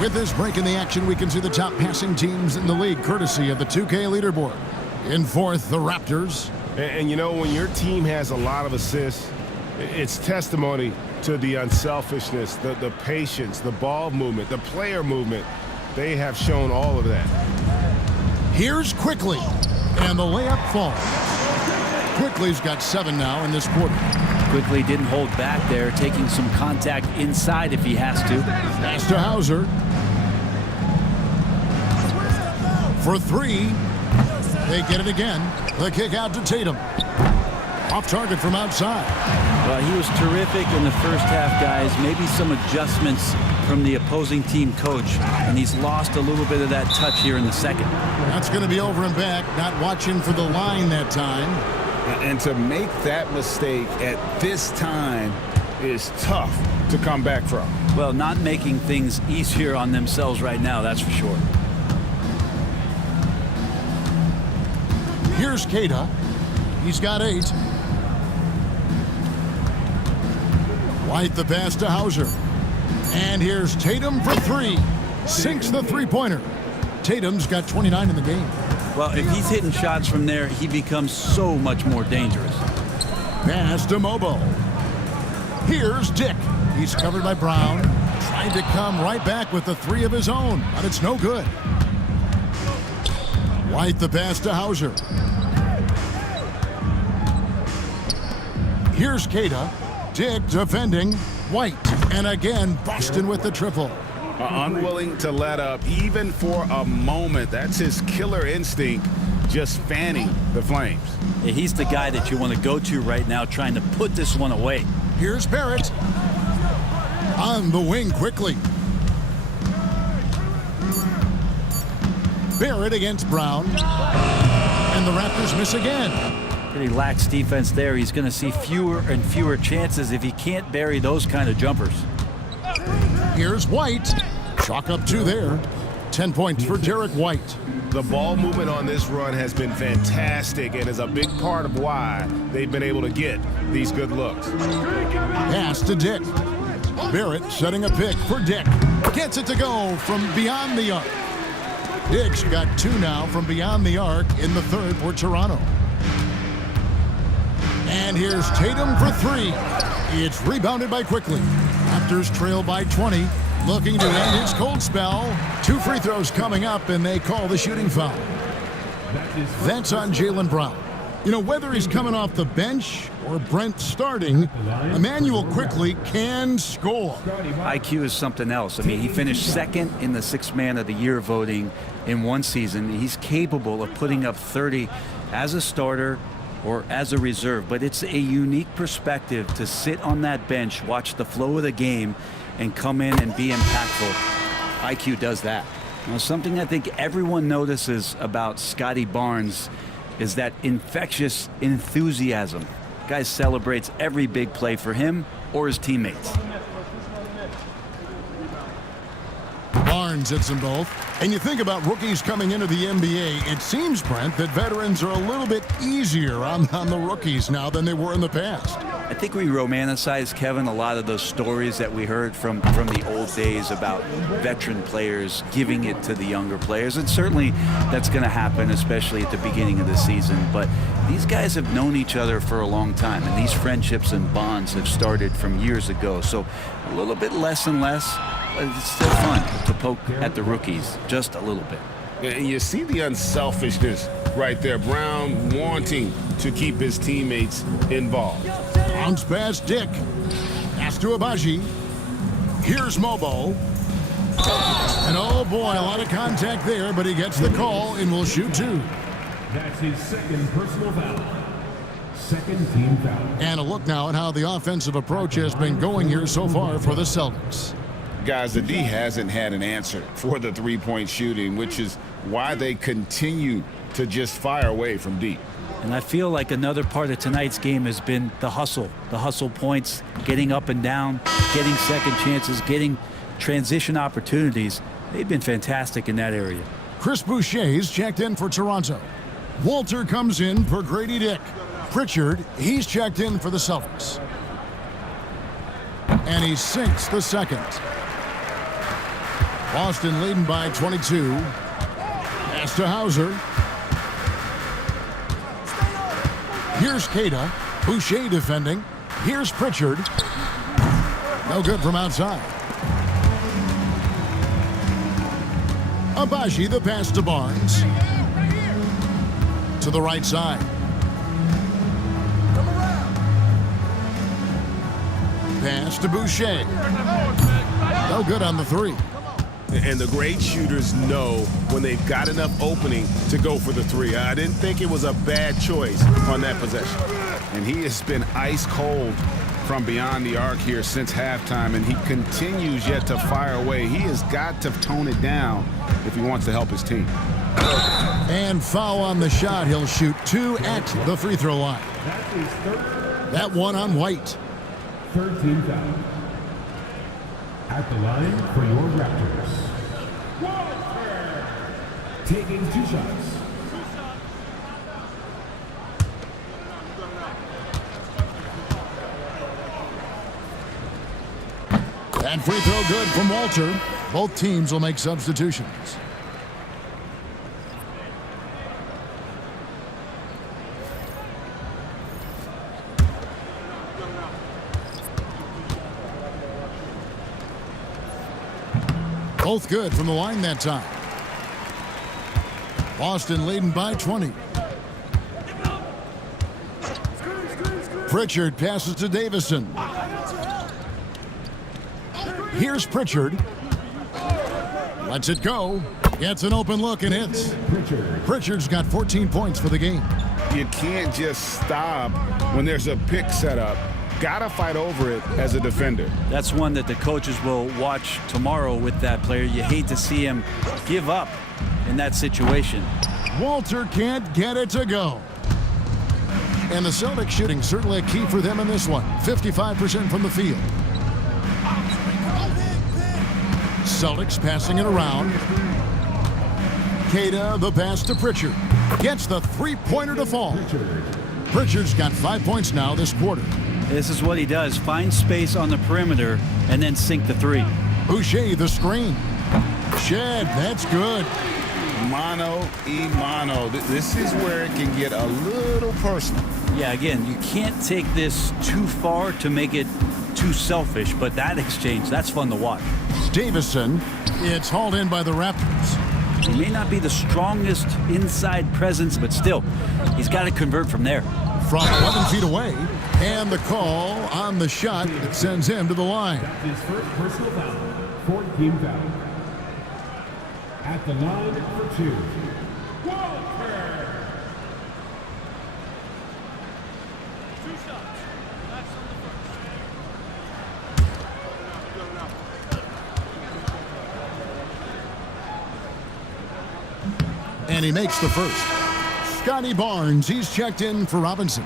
With this break in the action, we can see the top passing teams in the league, courtesy of the 2K leaderboard. In fourth, the Raptors. And you know, when your team has a lot of assists, it's testimony to the unselfishness, the patience, the ball movement, the player movement. They have shown all of that. Here's Quickly, and the layup falls. Quickly's got 7 now in this quarter. Quickly didn't hold back there, taking some contact inside if he has to. Pass to Hauser. For 3. They get it again. The kick out to Tatum. Off target from outside. Well, he was terrific in the first half, guys. Maybe some adjustments from the opposing team coach, and he's lost a little bit of that touch here in the second. That's going to be over and back. Not watching for the line that time. And to make that mistake at this time is tough to come back from. Well, not making things easier on themselves right now, that's for sure. Here's Keita. He's got 8. White the pass to Hauser. And here's Tatum for 3. Sinks the three-pointer. Tatum's got 29 in the game. Well, if he's hitting shots from there, he becomes so much more dangerous. Pass to Mobo. Here's Dick. He's covered by Brown. Trying to come right back with the 3 of his own, but it's no good. White the pass to Hauser. Here's Keita. Dick defending. White. And again, Boston with the triple. Unwilling to let up even for a moment. That's his killer instinct, just fanning the flames. Yeah, he's the guy that you want to go to right now, trying to put this one away. Here's Barrett. On the wing quickly. Barrett against Brown. And the Raptors miss again. Pretty lax defense there. He's going to see fewer and fewer chances if he can't bury those kind of jumpers. Here's White. Chalk up 2 there. 10 points for Derek White. The ball movement on this run has been fantastic and is a big part of why they've been able to get these good looks. Pass to Dick. Barrett setting a pick for Dick. Gets it to go from beyond the arc. Dick's got 2 now from beyond the arc in the third for Toronto. And here's Tatum for 3. It's rebounded by Quickly. Raptors trail by 20. Looking to end his cold spell. 2 free throws coming up, and they call the shooting foul. That's on Jaylen Brown. You know, whether he's coming off the bench or Brent starting, Emmanuel Quickly can score. IQ is something else. I mean, he finished second in the 6th Man of the Year voting in one season. He's capable of putting up 30 as a starter or as a reserve, but it's a unique perspective to sit on that bench, watch the flow of the game, and come in and be impactful. IQ does that. Now, something I think everyone notices about Scotty Barnes is that infectious enthusiasm. Guy celebrates every big play for him or his teammates. Barnes hits them both. And you think about rookies coming into the NBA, it seems, Brent, that veterans are a little bit easier on the rookies now than they were in the past. I think we romanticize, Kevin, a lot of those stories that we heard from the old days about veteran players giving it to the younger players. And certainly that's going to happen, especially at the beginning of the season. But these guys have known each other for a long time, and these friendships and bonds have started from years ago. So a little bit less and less. It's still fun to poke at the rookies, just a little bit. And you see the unselfishness right there. Brown wanting to keep his teammates involved. Bounce past Dick. Pass to Abaji. Here's Mobo. And oh boy, a lot of contact there, but he gets the call and will shoot 2. That's his 2nd personal foul. 2nd team foul. And a look now at how the offensive approach has been going here so far for the Celtics. Guys, the D hasn't had an answer for the three-point shooting, which is why they continue to just fire away from deep. And I feel like another part of tonight's game has been the hustle points, getting up and down, getting second chances, getting transition opportunities. They've been fantastic in that area. Chris Boucher's checked in for Toronto. Walter comes in for Grady Dick. Pritchard, he's checked in for the Celtics. And he sinks the second. Boston leading by 22. Pass to Hauser. Here's Queta. Boucher defending. Here's Pritchard. No good from outside. Abaji, the pass to Barnes. To the right side. Pass to Boucher. No good on the three. And the great shooters know when they've got enough opening to go for the three. I didn't think it was a bad choice on that possession. And he has been ice cold from beyond the arc here since halftime, and he continues yet to fire away. He has got to tone it down if he wants to help his team. And foul on the shot. He'll shoot 2 at the free throw line. That one on White. 13 foul. At the line for your Raptors. Taking 2 shots. And free throw good from Walter. Both teams will make substitutions. Both good from the line that time. Boston leading by 20. Pritchard passes to Davison. Here's Pritchard. Lets it go. Gets an open look and hits. Pritchard's got 14 points for the game. You can't just stop when there's a pick set up. Gotta fight over it as a defender. That's one that the coaches will watch tomorrow with that player. You hate to see him give up in that situation. Walter can't get it to go. And the Celtics shooting certainly a key for them in this one. 55% from the field. Celtics passing it around. Queta, the pass to Pritchard. Gets the three-pointer to fall. Pritchard's got 5 points now this quarter. This is what he does. Find space on the perimeter and then sink the three. Boucher, the screen. Shed, that's good. Mano y mano. This is where it can get a little personal. Yeah, again, you can't take this too far to make it too selfish, but that exchange, that's fun to watch. Davison, it's hauled in by the Raptors. He may not be the strongest inside presence, but still, he's got to convert from there. From 11 feet away, and the call on the shot that sends him to the line. That's his first personal foul. 14 foul. At the line for 2. Walker! 2 shots. That's on the first. And he makes the first. Scotty Barnes, he's checked in for Robinson.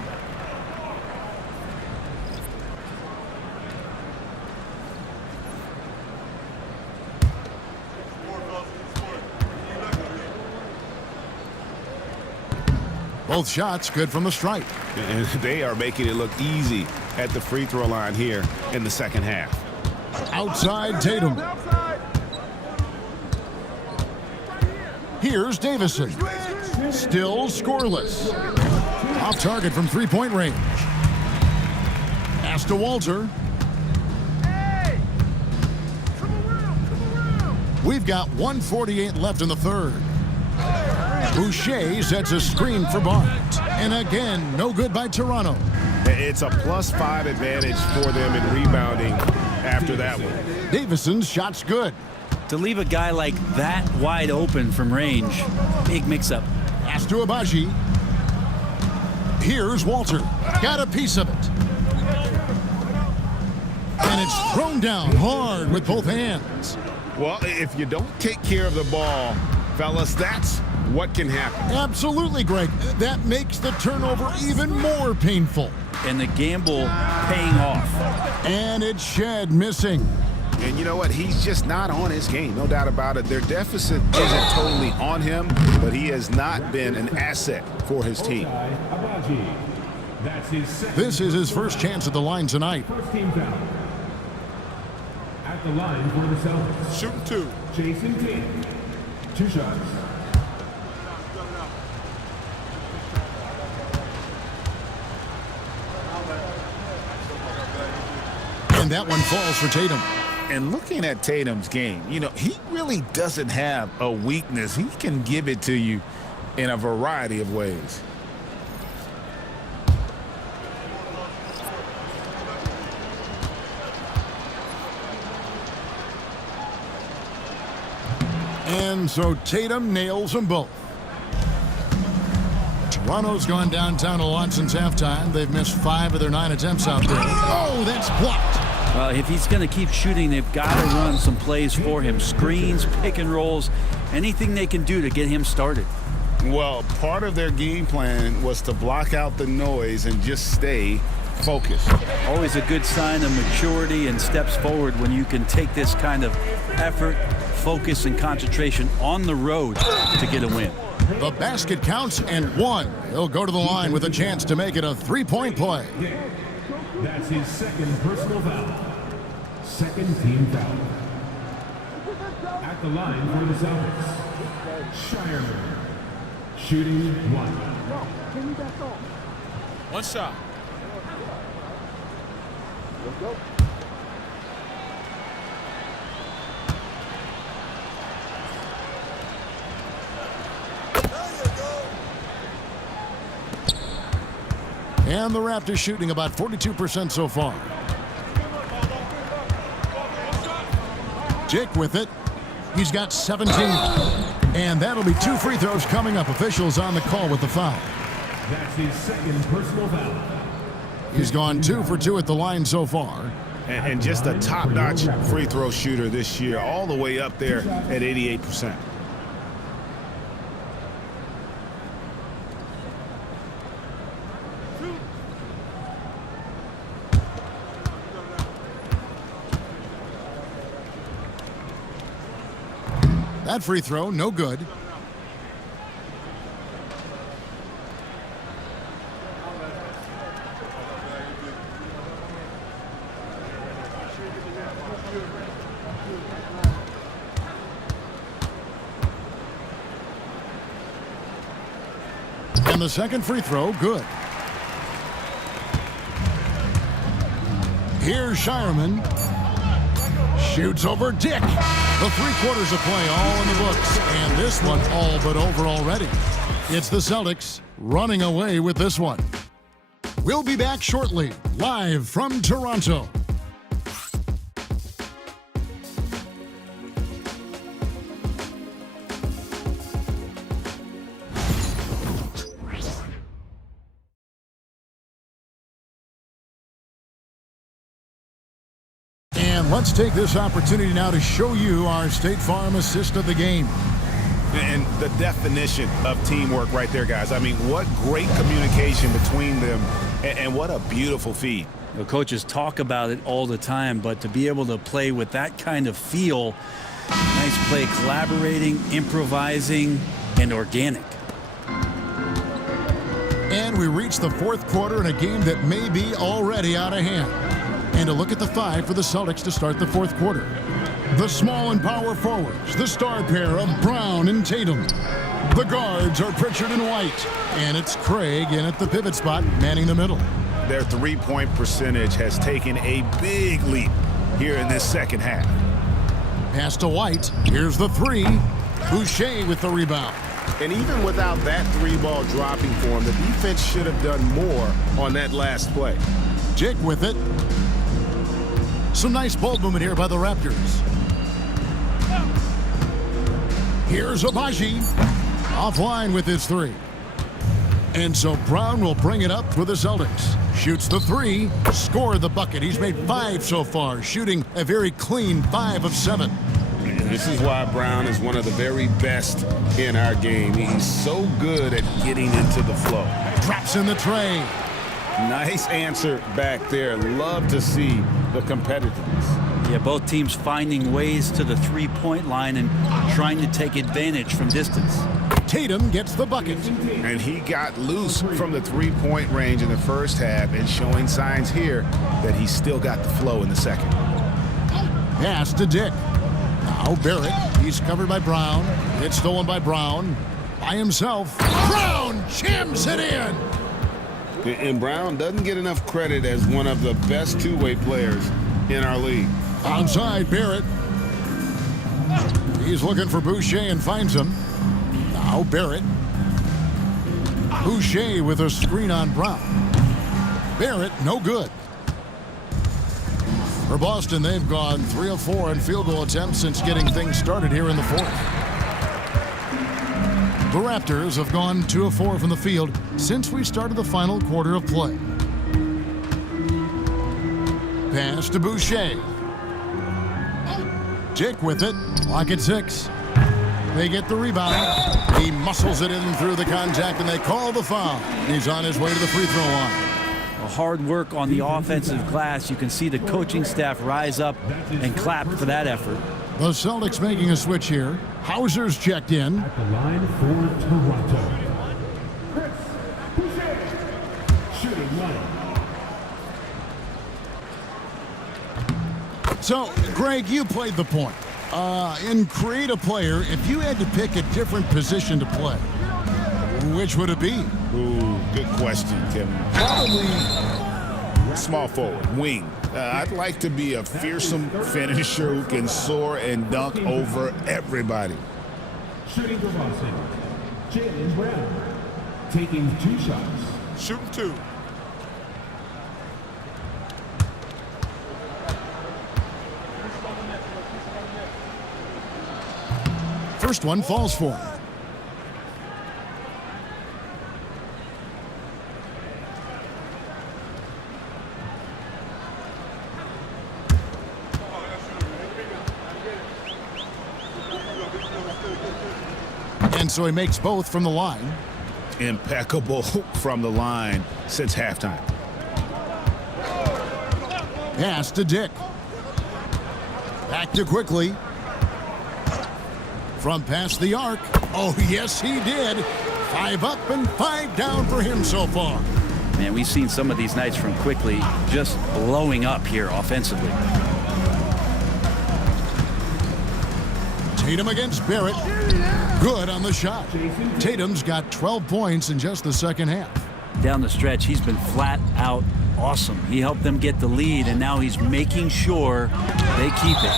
Both shots good from the stripe. And they are making it look easy at the free throw line here in the second half. Outside Tatum. Here's Davison. Still scoreless. Off target from three-point range. Pass to Walter. We've got 1:48 left in the third. Boucher sets a screen for Barnes. And again, no good by Toronto. It's a +5 advantage for them in rebounding after that one. Davison's shot's good. To leave a guy like that wide open from range, big mix-up. Pass to Abaji. Here's Walter. Got a piece of it. And it's thrown down hard with both hands. Well, if you don't take care of the ball, fellas, that's what can happen. Absolutely, Greg. That makes the turnover even more painful. And the gamble paying off. And it's Shed missing. And you know what? He's just not on his game, no doubt about it. Their deficit isn't totally on him, but he has not been an asset for his team. That's his second. This is his first chance at the line tonight. First team foul. At the line for the Celtics. Shooting 2. Jason Tatum. 2 shots. And that one falls for Tatum. And looking at Tatum's game, you know, he really doesn't have a weakness. He can give it to you in a variety of ways. And so Tatum nails them both. Toronto's gone downtown a lot since halftime. They've missed 5 of their 9 attempts out there. Oh, that's blocked. Well, if he's going to keep shooting, they've got to run some plays for him. Screens, pick and rolls, anything they can do to get him started. Well, part of their game plan was to block out the noise and just stay focused. Always a good sign of maturity and steps forward when you can take this kind of effort, focus, and concentration on the road to get a win. The basket counts and 1. He'll go to the line with a chance to make it a 3-point play. That's his second personal foul. Second team foul. At the line for the Celtics. Shireman. Shooting 1. 1 shot. Let's go. And the Raptors shooting about 42% so far. Jake with it. He's got 17. And that'll be 2 free throws coming up. Officials on the call with the foul. That's his second personal foul. He's gone 2 for 2 at the line so far. And just a top-notch free throw shooter this year, all the way up there at 88%. That free throw, no good. And the second free throw, good. Here's Shireman. Shoots over Dick. The 3 quarters of play all in the books. And this one all but over already. It's the Celtics running away with this one. We'll be back shortly, live from Toronto. And let's take this opportunity now to show you our State Farm assist of the game. And the definition of teamwork right there, guys. I mean, what great communication between them, and what a beautiful feed. The coaches talk about it all the time, but to be able to play with that kind of feel, nice play, collaborating, improvising, and organic. And we reach the 4th quarter in a game that may be already out of hand. And a look at the 5 for the Celtics to start the 4th quarter. The small and power forwards, the star pair of Brown and Tatum. The guards are Pritchard and White. And it's Craig in at the pivot spot, manning the middle. Their three-point percentage has taken a big leap here in this second half. Pass to White. Here's the 3. Boucher with the rebound. And even without that 3-ball dropping for him, the defense should have done more on that last play. Jake with it. Some nice ball movement here by the Raptors. Here's Abaji. Offline with his 3. And so Brown will bring it up for the Celtics. Shoots the 3. Scored the bucket. He's made 5 so far, shooting a very clean 5 of 7. This is why Brown is one of the very best in our game. He's so good at getting into the flow. Drops in the tray. Nice answer back there. Love to see the competitiveness. Yeah, both teams finding ways to the 3-point line and trying to take advantage from distance. Tatum gets the bucket. And he got loose from the 3-point range in the first half and showing signs here that he's still got the flow in the second. Pass to Dick. Now Barrett. He's covered by Brown. It's stolen by Brown. By himself. Brown jams it in. And Brown doesn't get enough credit as one of the best two-way players in our league. Onside Barrett. He's looking for Boucher and finds him. Now Barrett. Boucher with a screen on Brown. Barrett, no good. For Boston, they've gone 3 of 4 in field goal attempts since getting things started here in the fourth. The Raptors have gone 2 of 4 from the field since we started the final quarter of play. Pass to Boucher. Dick with it. Lock at 6. They get the rebound. He muscles it in through the contact, and they call the foul. He's on his way to the free throw line. Hard work on the offensive glass. You can see the coaching staff rise up and clap for that effort. The Celtics making a switch here. Hauser's checked in. At the line for Toronto, Chris Boucher, shooting 1. So, Greg, you played the point. In Create a Player, if you had to pick a different position to play, which would it be? Ooh, good question, Kevin. Probably small forward, wing. I'd like to be a fearsome finisher who can soar and dunk over everybody. Shooting for Boston, Jaylen Brown, taking 2 shots. Shooting 2. First one falls for him. And so he makes both from the line. Impeccable from the line since halftime. Pass to Dick. Back to Quickly. From past the arc. Oh, yes, he did. 5 up and 5 down for him so far. Man, we've seen some of these nights from Quickly just blowing up here offensively. Tatum against Barrett. Good on the shot. Tatum's got 12 points in just the second half. Down the stretch, he's been flat out awesome. He helped them get the lead, and now he's making sure they keep it.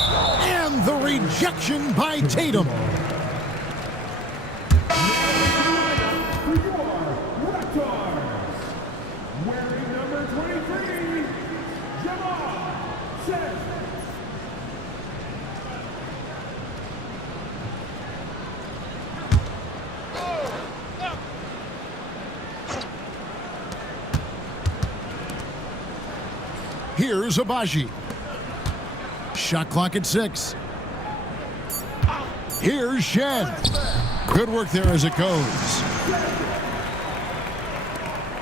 And the rejection by Tatum. Wearing number 23, Jamal Seth. Here's Abaji. Shot clock at 6. Here's Shed. Good work there as it goes.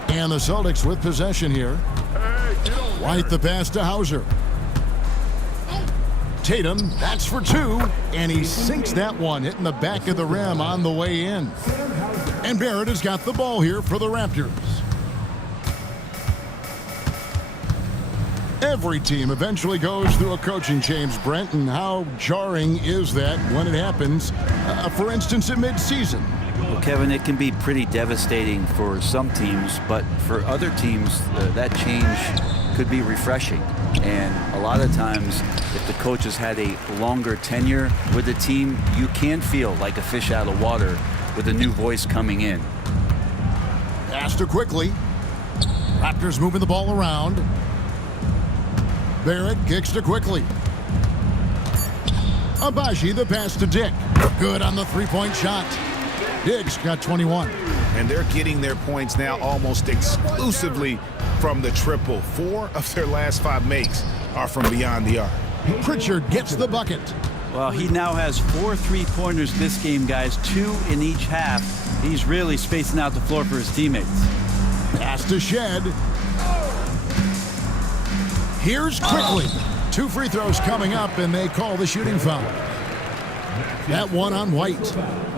And the Celtics with possession here. White the pass to Hauser. Tatum, that's for 2. And he sinks that one, hitting the back of the rim on the way in. And Barrett has got the ball here for the Raptors. Every team eventually goes through a coaching change, Brent, and how jarring is that when it happens, for instance, in midseason? Well, Kevin, it can be pretty devastating for some teams, but for other teams, that change could be refreshing. And a lot of times, if the coach has had a longer tenure with the team, you can feel like a fish out of water with a new voice coming in. Pass to Quickly. Raptors moving the ball around. Barrett kicks to Quickly. Abaji the pass to Dick. Good on the three-point shot. Dick's got 21. And they're getting their points now almost exclusively from the triple. 4 of their last 5 makes are from beyond the arc. Pritchard gets the bucket. Well, he now has 4 3-pointers this game, guys, 2 in each half. He's really spacing out the floor for his teammates. Pass to Shed. Here's Quickly. 2 free throws coming up, and they call the shooting foul. That one on White.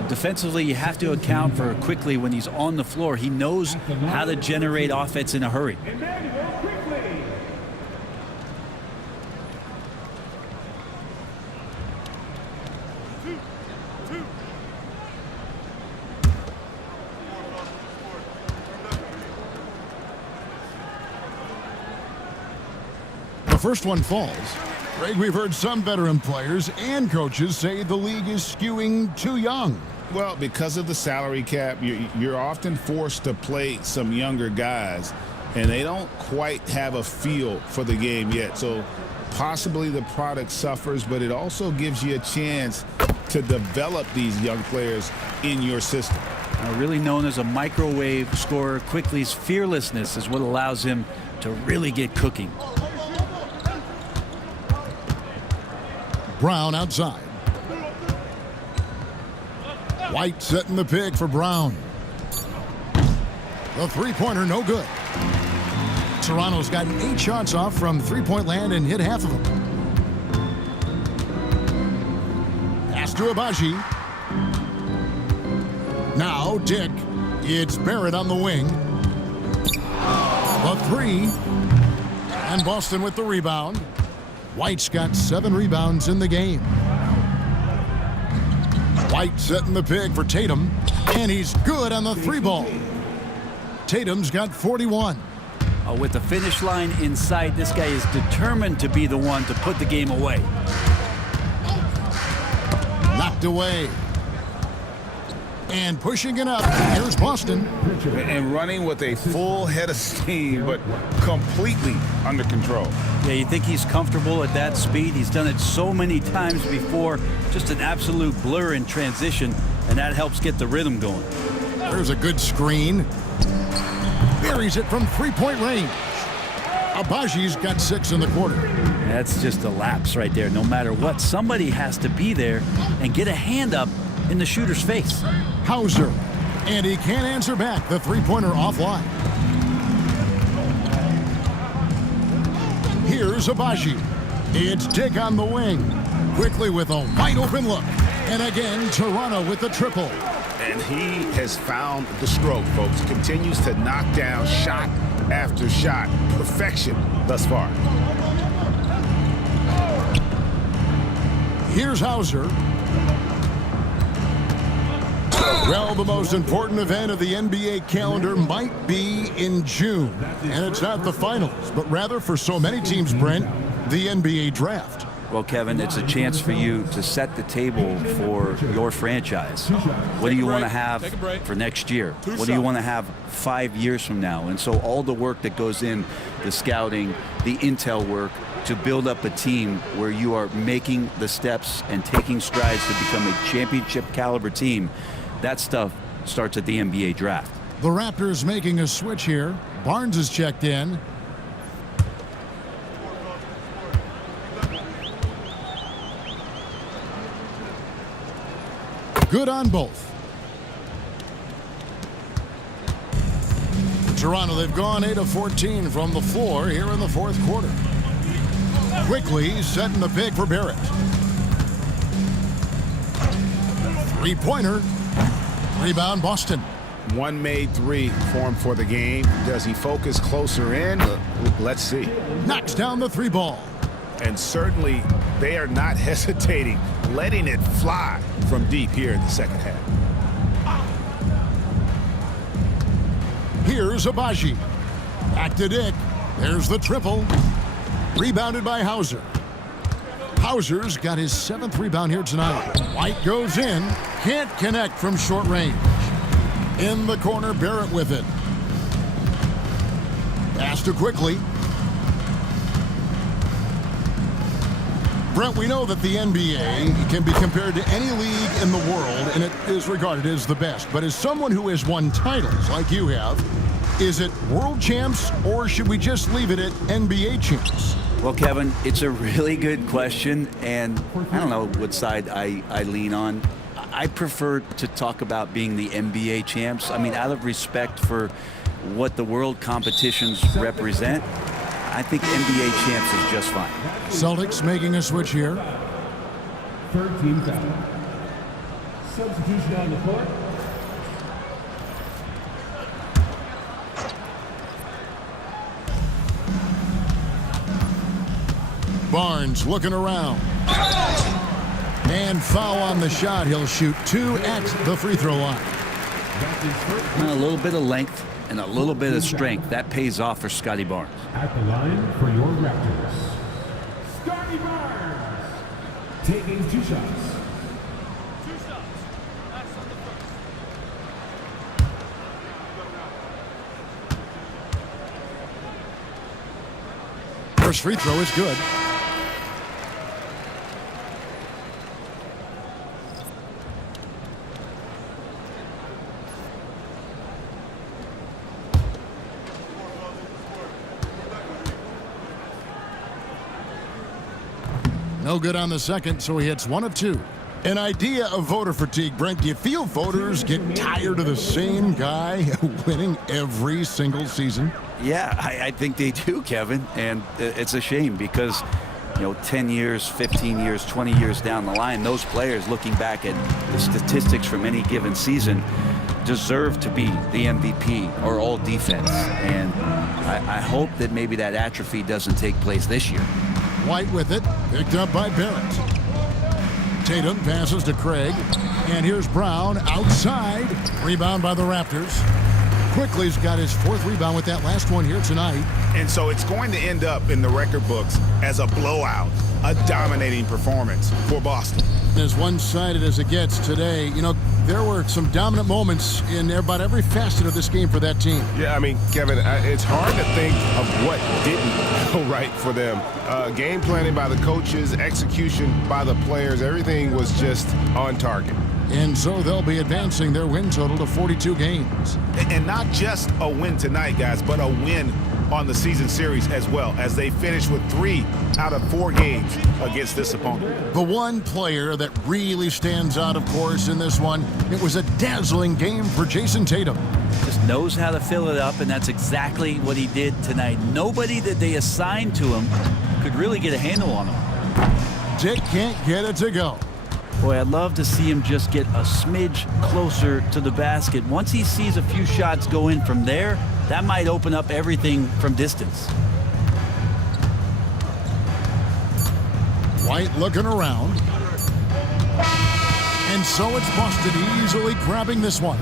Defensively, you have to account for Quickly when he's on the floor. He knows how to generate offense in a hurry. first one falls. Greg, we've heard some veteran players and coaches say the league is skewing too young. Well, because of the salary cap, you're often forced to play some younger guys, and they don't quite have a feel for the game yet. So possibly the product suffers, but it also gives you a chance to develop these young players in your system. Really known as a microwave scorer, Quickly's fearlessness is what allows him to really get cooking. Brown outside. White setting the pick for Brown. The three-pointer no good. Toronto's gotten 8 shots off from three-point land and hit half of them. Pass to Abaji. Now Dick. It's Barrett on the wing. The three. And Boston with the rebound. White's got 7 rebounds in the game. White setting the pick for Tatum. And he's good on the 3-ball. Tatum's got 41. With the finish line in sight, this guy is determined to be the one to put the game away. Knocked away. And pushing it up. Here's Boston. And running with a full head of steam, but completely under control. Yeah, you think he's comfortable at that speed. He's done it so many times before. Just an absolute blur in transition, and that helps get the rhythm going. There's a good screen. Buries it from three-point range. Abaji's got 6 in the quarter. That's just a lapse right there. No matter what, somebody has to be there and get a hand up in the shooter's face. Hauser. And he can't answer back. The three-pointer offline. Here's Abaji. It's Dick on the wing. Quickly with a wide-open look. And again, Toronto with the triple. And he has found the stroke, folks. Continues to knock down shot after shot. Perfection thus far. Here's Hauser. Well, the most important event of the NBA calendar might be in June. And it's not the finals, but rather for so many teams, Brent, the NBA draft. Well, Kevin, it's a chance for you to set the table for your franchise. What do you want to have for next year? What do you want to have 5 years from now? And so all the work that goes in, the scouting, the intel work, to build up a team where you are making the steps and taking strides to become a championship caliber team, that stuff starts at the NBA draft. The Raptors making a switch here. Barnes is checked in. Good on both. Toronto, they've gone 8 of 14 from the floor here in the fourth quarter. Quickly setting the pick for Barrett. Three-pointer. Rebound, Boston. One made 3 formed for the game. Does he focus closer in? Let's see. Knocks down the 3-ball. And certainly they are not hesitating, letting it fly from deep here in the second half. Here's Abaji. Back to Dick. There's the triple. Rebounded by Hauser. Hauser's got his 7th rebound here tonight. White goes in. Can't connect from short range. In the corner, Barrett with it. Pass to Quickly. Brent, we know that the NBA can be compared to any league in the world, and it is regarded as the best. But as someone who has won titles like you have, is it world champs, or should we just leave it at NBA champs? Well, Kevin, it's a really good question, and I don't know what side I lean on. I prefer to talk about being the NBA champs. I mean, out of respect for what the world competitions represent, I think NBA champs is just fine. Celtics making a switch here. Third team foul. Substitution on the court. Barnes looking around. And foul on the shot. He'll shoot 2 at the free throw line. A little bit of length and a little bit of strength. That pays off for Scotty Barnes. At the line for your Raptors, Scotty Barnes. Taking 2 shots. 2 shots. That's on the first. First free throw is good. No good on the second, so he hits 1 of 2. An idea of voter fatigue, Brent. Do you feel voters get tired of the same guy winning every single season? Yeah, I think they do, Kevin. And it's a shame because, 10 years, 15 years, 20 years down the line, those players looking back at the statistics from any given season deserve to be the MVP or all defense. And I hope that maybe that atrophy doesn't take place this year. White with it, picked up by Barrett. Tatum passes to Craig, and here's Brown outside. Rebound by the Raptors. Quickly's got his 4th rebound with that last one here tonight. And so it's going to end up in the record books as a blowout, a dominating performance for Boston. As one-sided as it gets today, there were some dominant moments in about every facet of this game for that team. Yeah, I mean, Kevin, it's hard to think of what didn't go right for them. Game planning by the coaches, execution by the players, everything was just on target. And so they'll be advancing their win total to 42 games. And not just a win tonight, guys, but a win on the season series as well, as they finish with 3 out of 4 games against this opponent. The one player that really stands out, of course, in this one, it was a dazzling game for Jason Tatum. Just knows how to fill it up, and that's exactly what he did tonight. Nobody that they assigned to him could really get a handle on him. Dick can't get it to go. Boy, I'd love to see him just get a smidge closer to the basket. Once he sees a few shots go in from there, that might open up everything from distance. White looking around. And so it's Boston easily grabbing this one.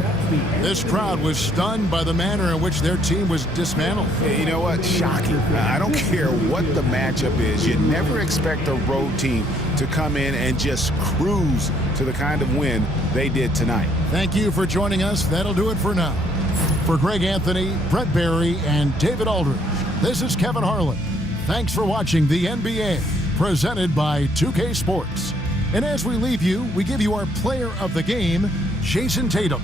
This crowd was stunned by the manner in which their team was dismantled. You know what? Shocking. I don't care what the matchup is. You never expect a road team to come in and just cruise to the kind of win they did tonight. Thank you for joining us. That'll do it for now. For Greg Anthony, Brett Barry, and David Aldridge, this is Kevin Harlan. Thanks for watching the NBA, presented by 2K Sports. And as we leave you, we give you our player of the game, Jason Tatum.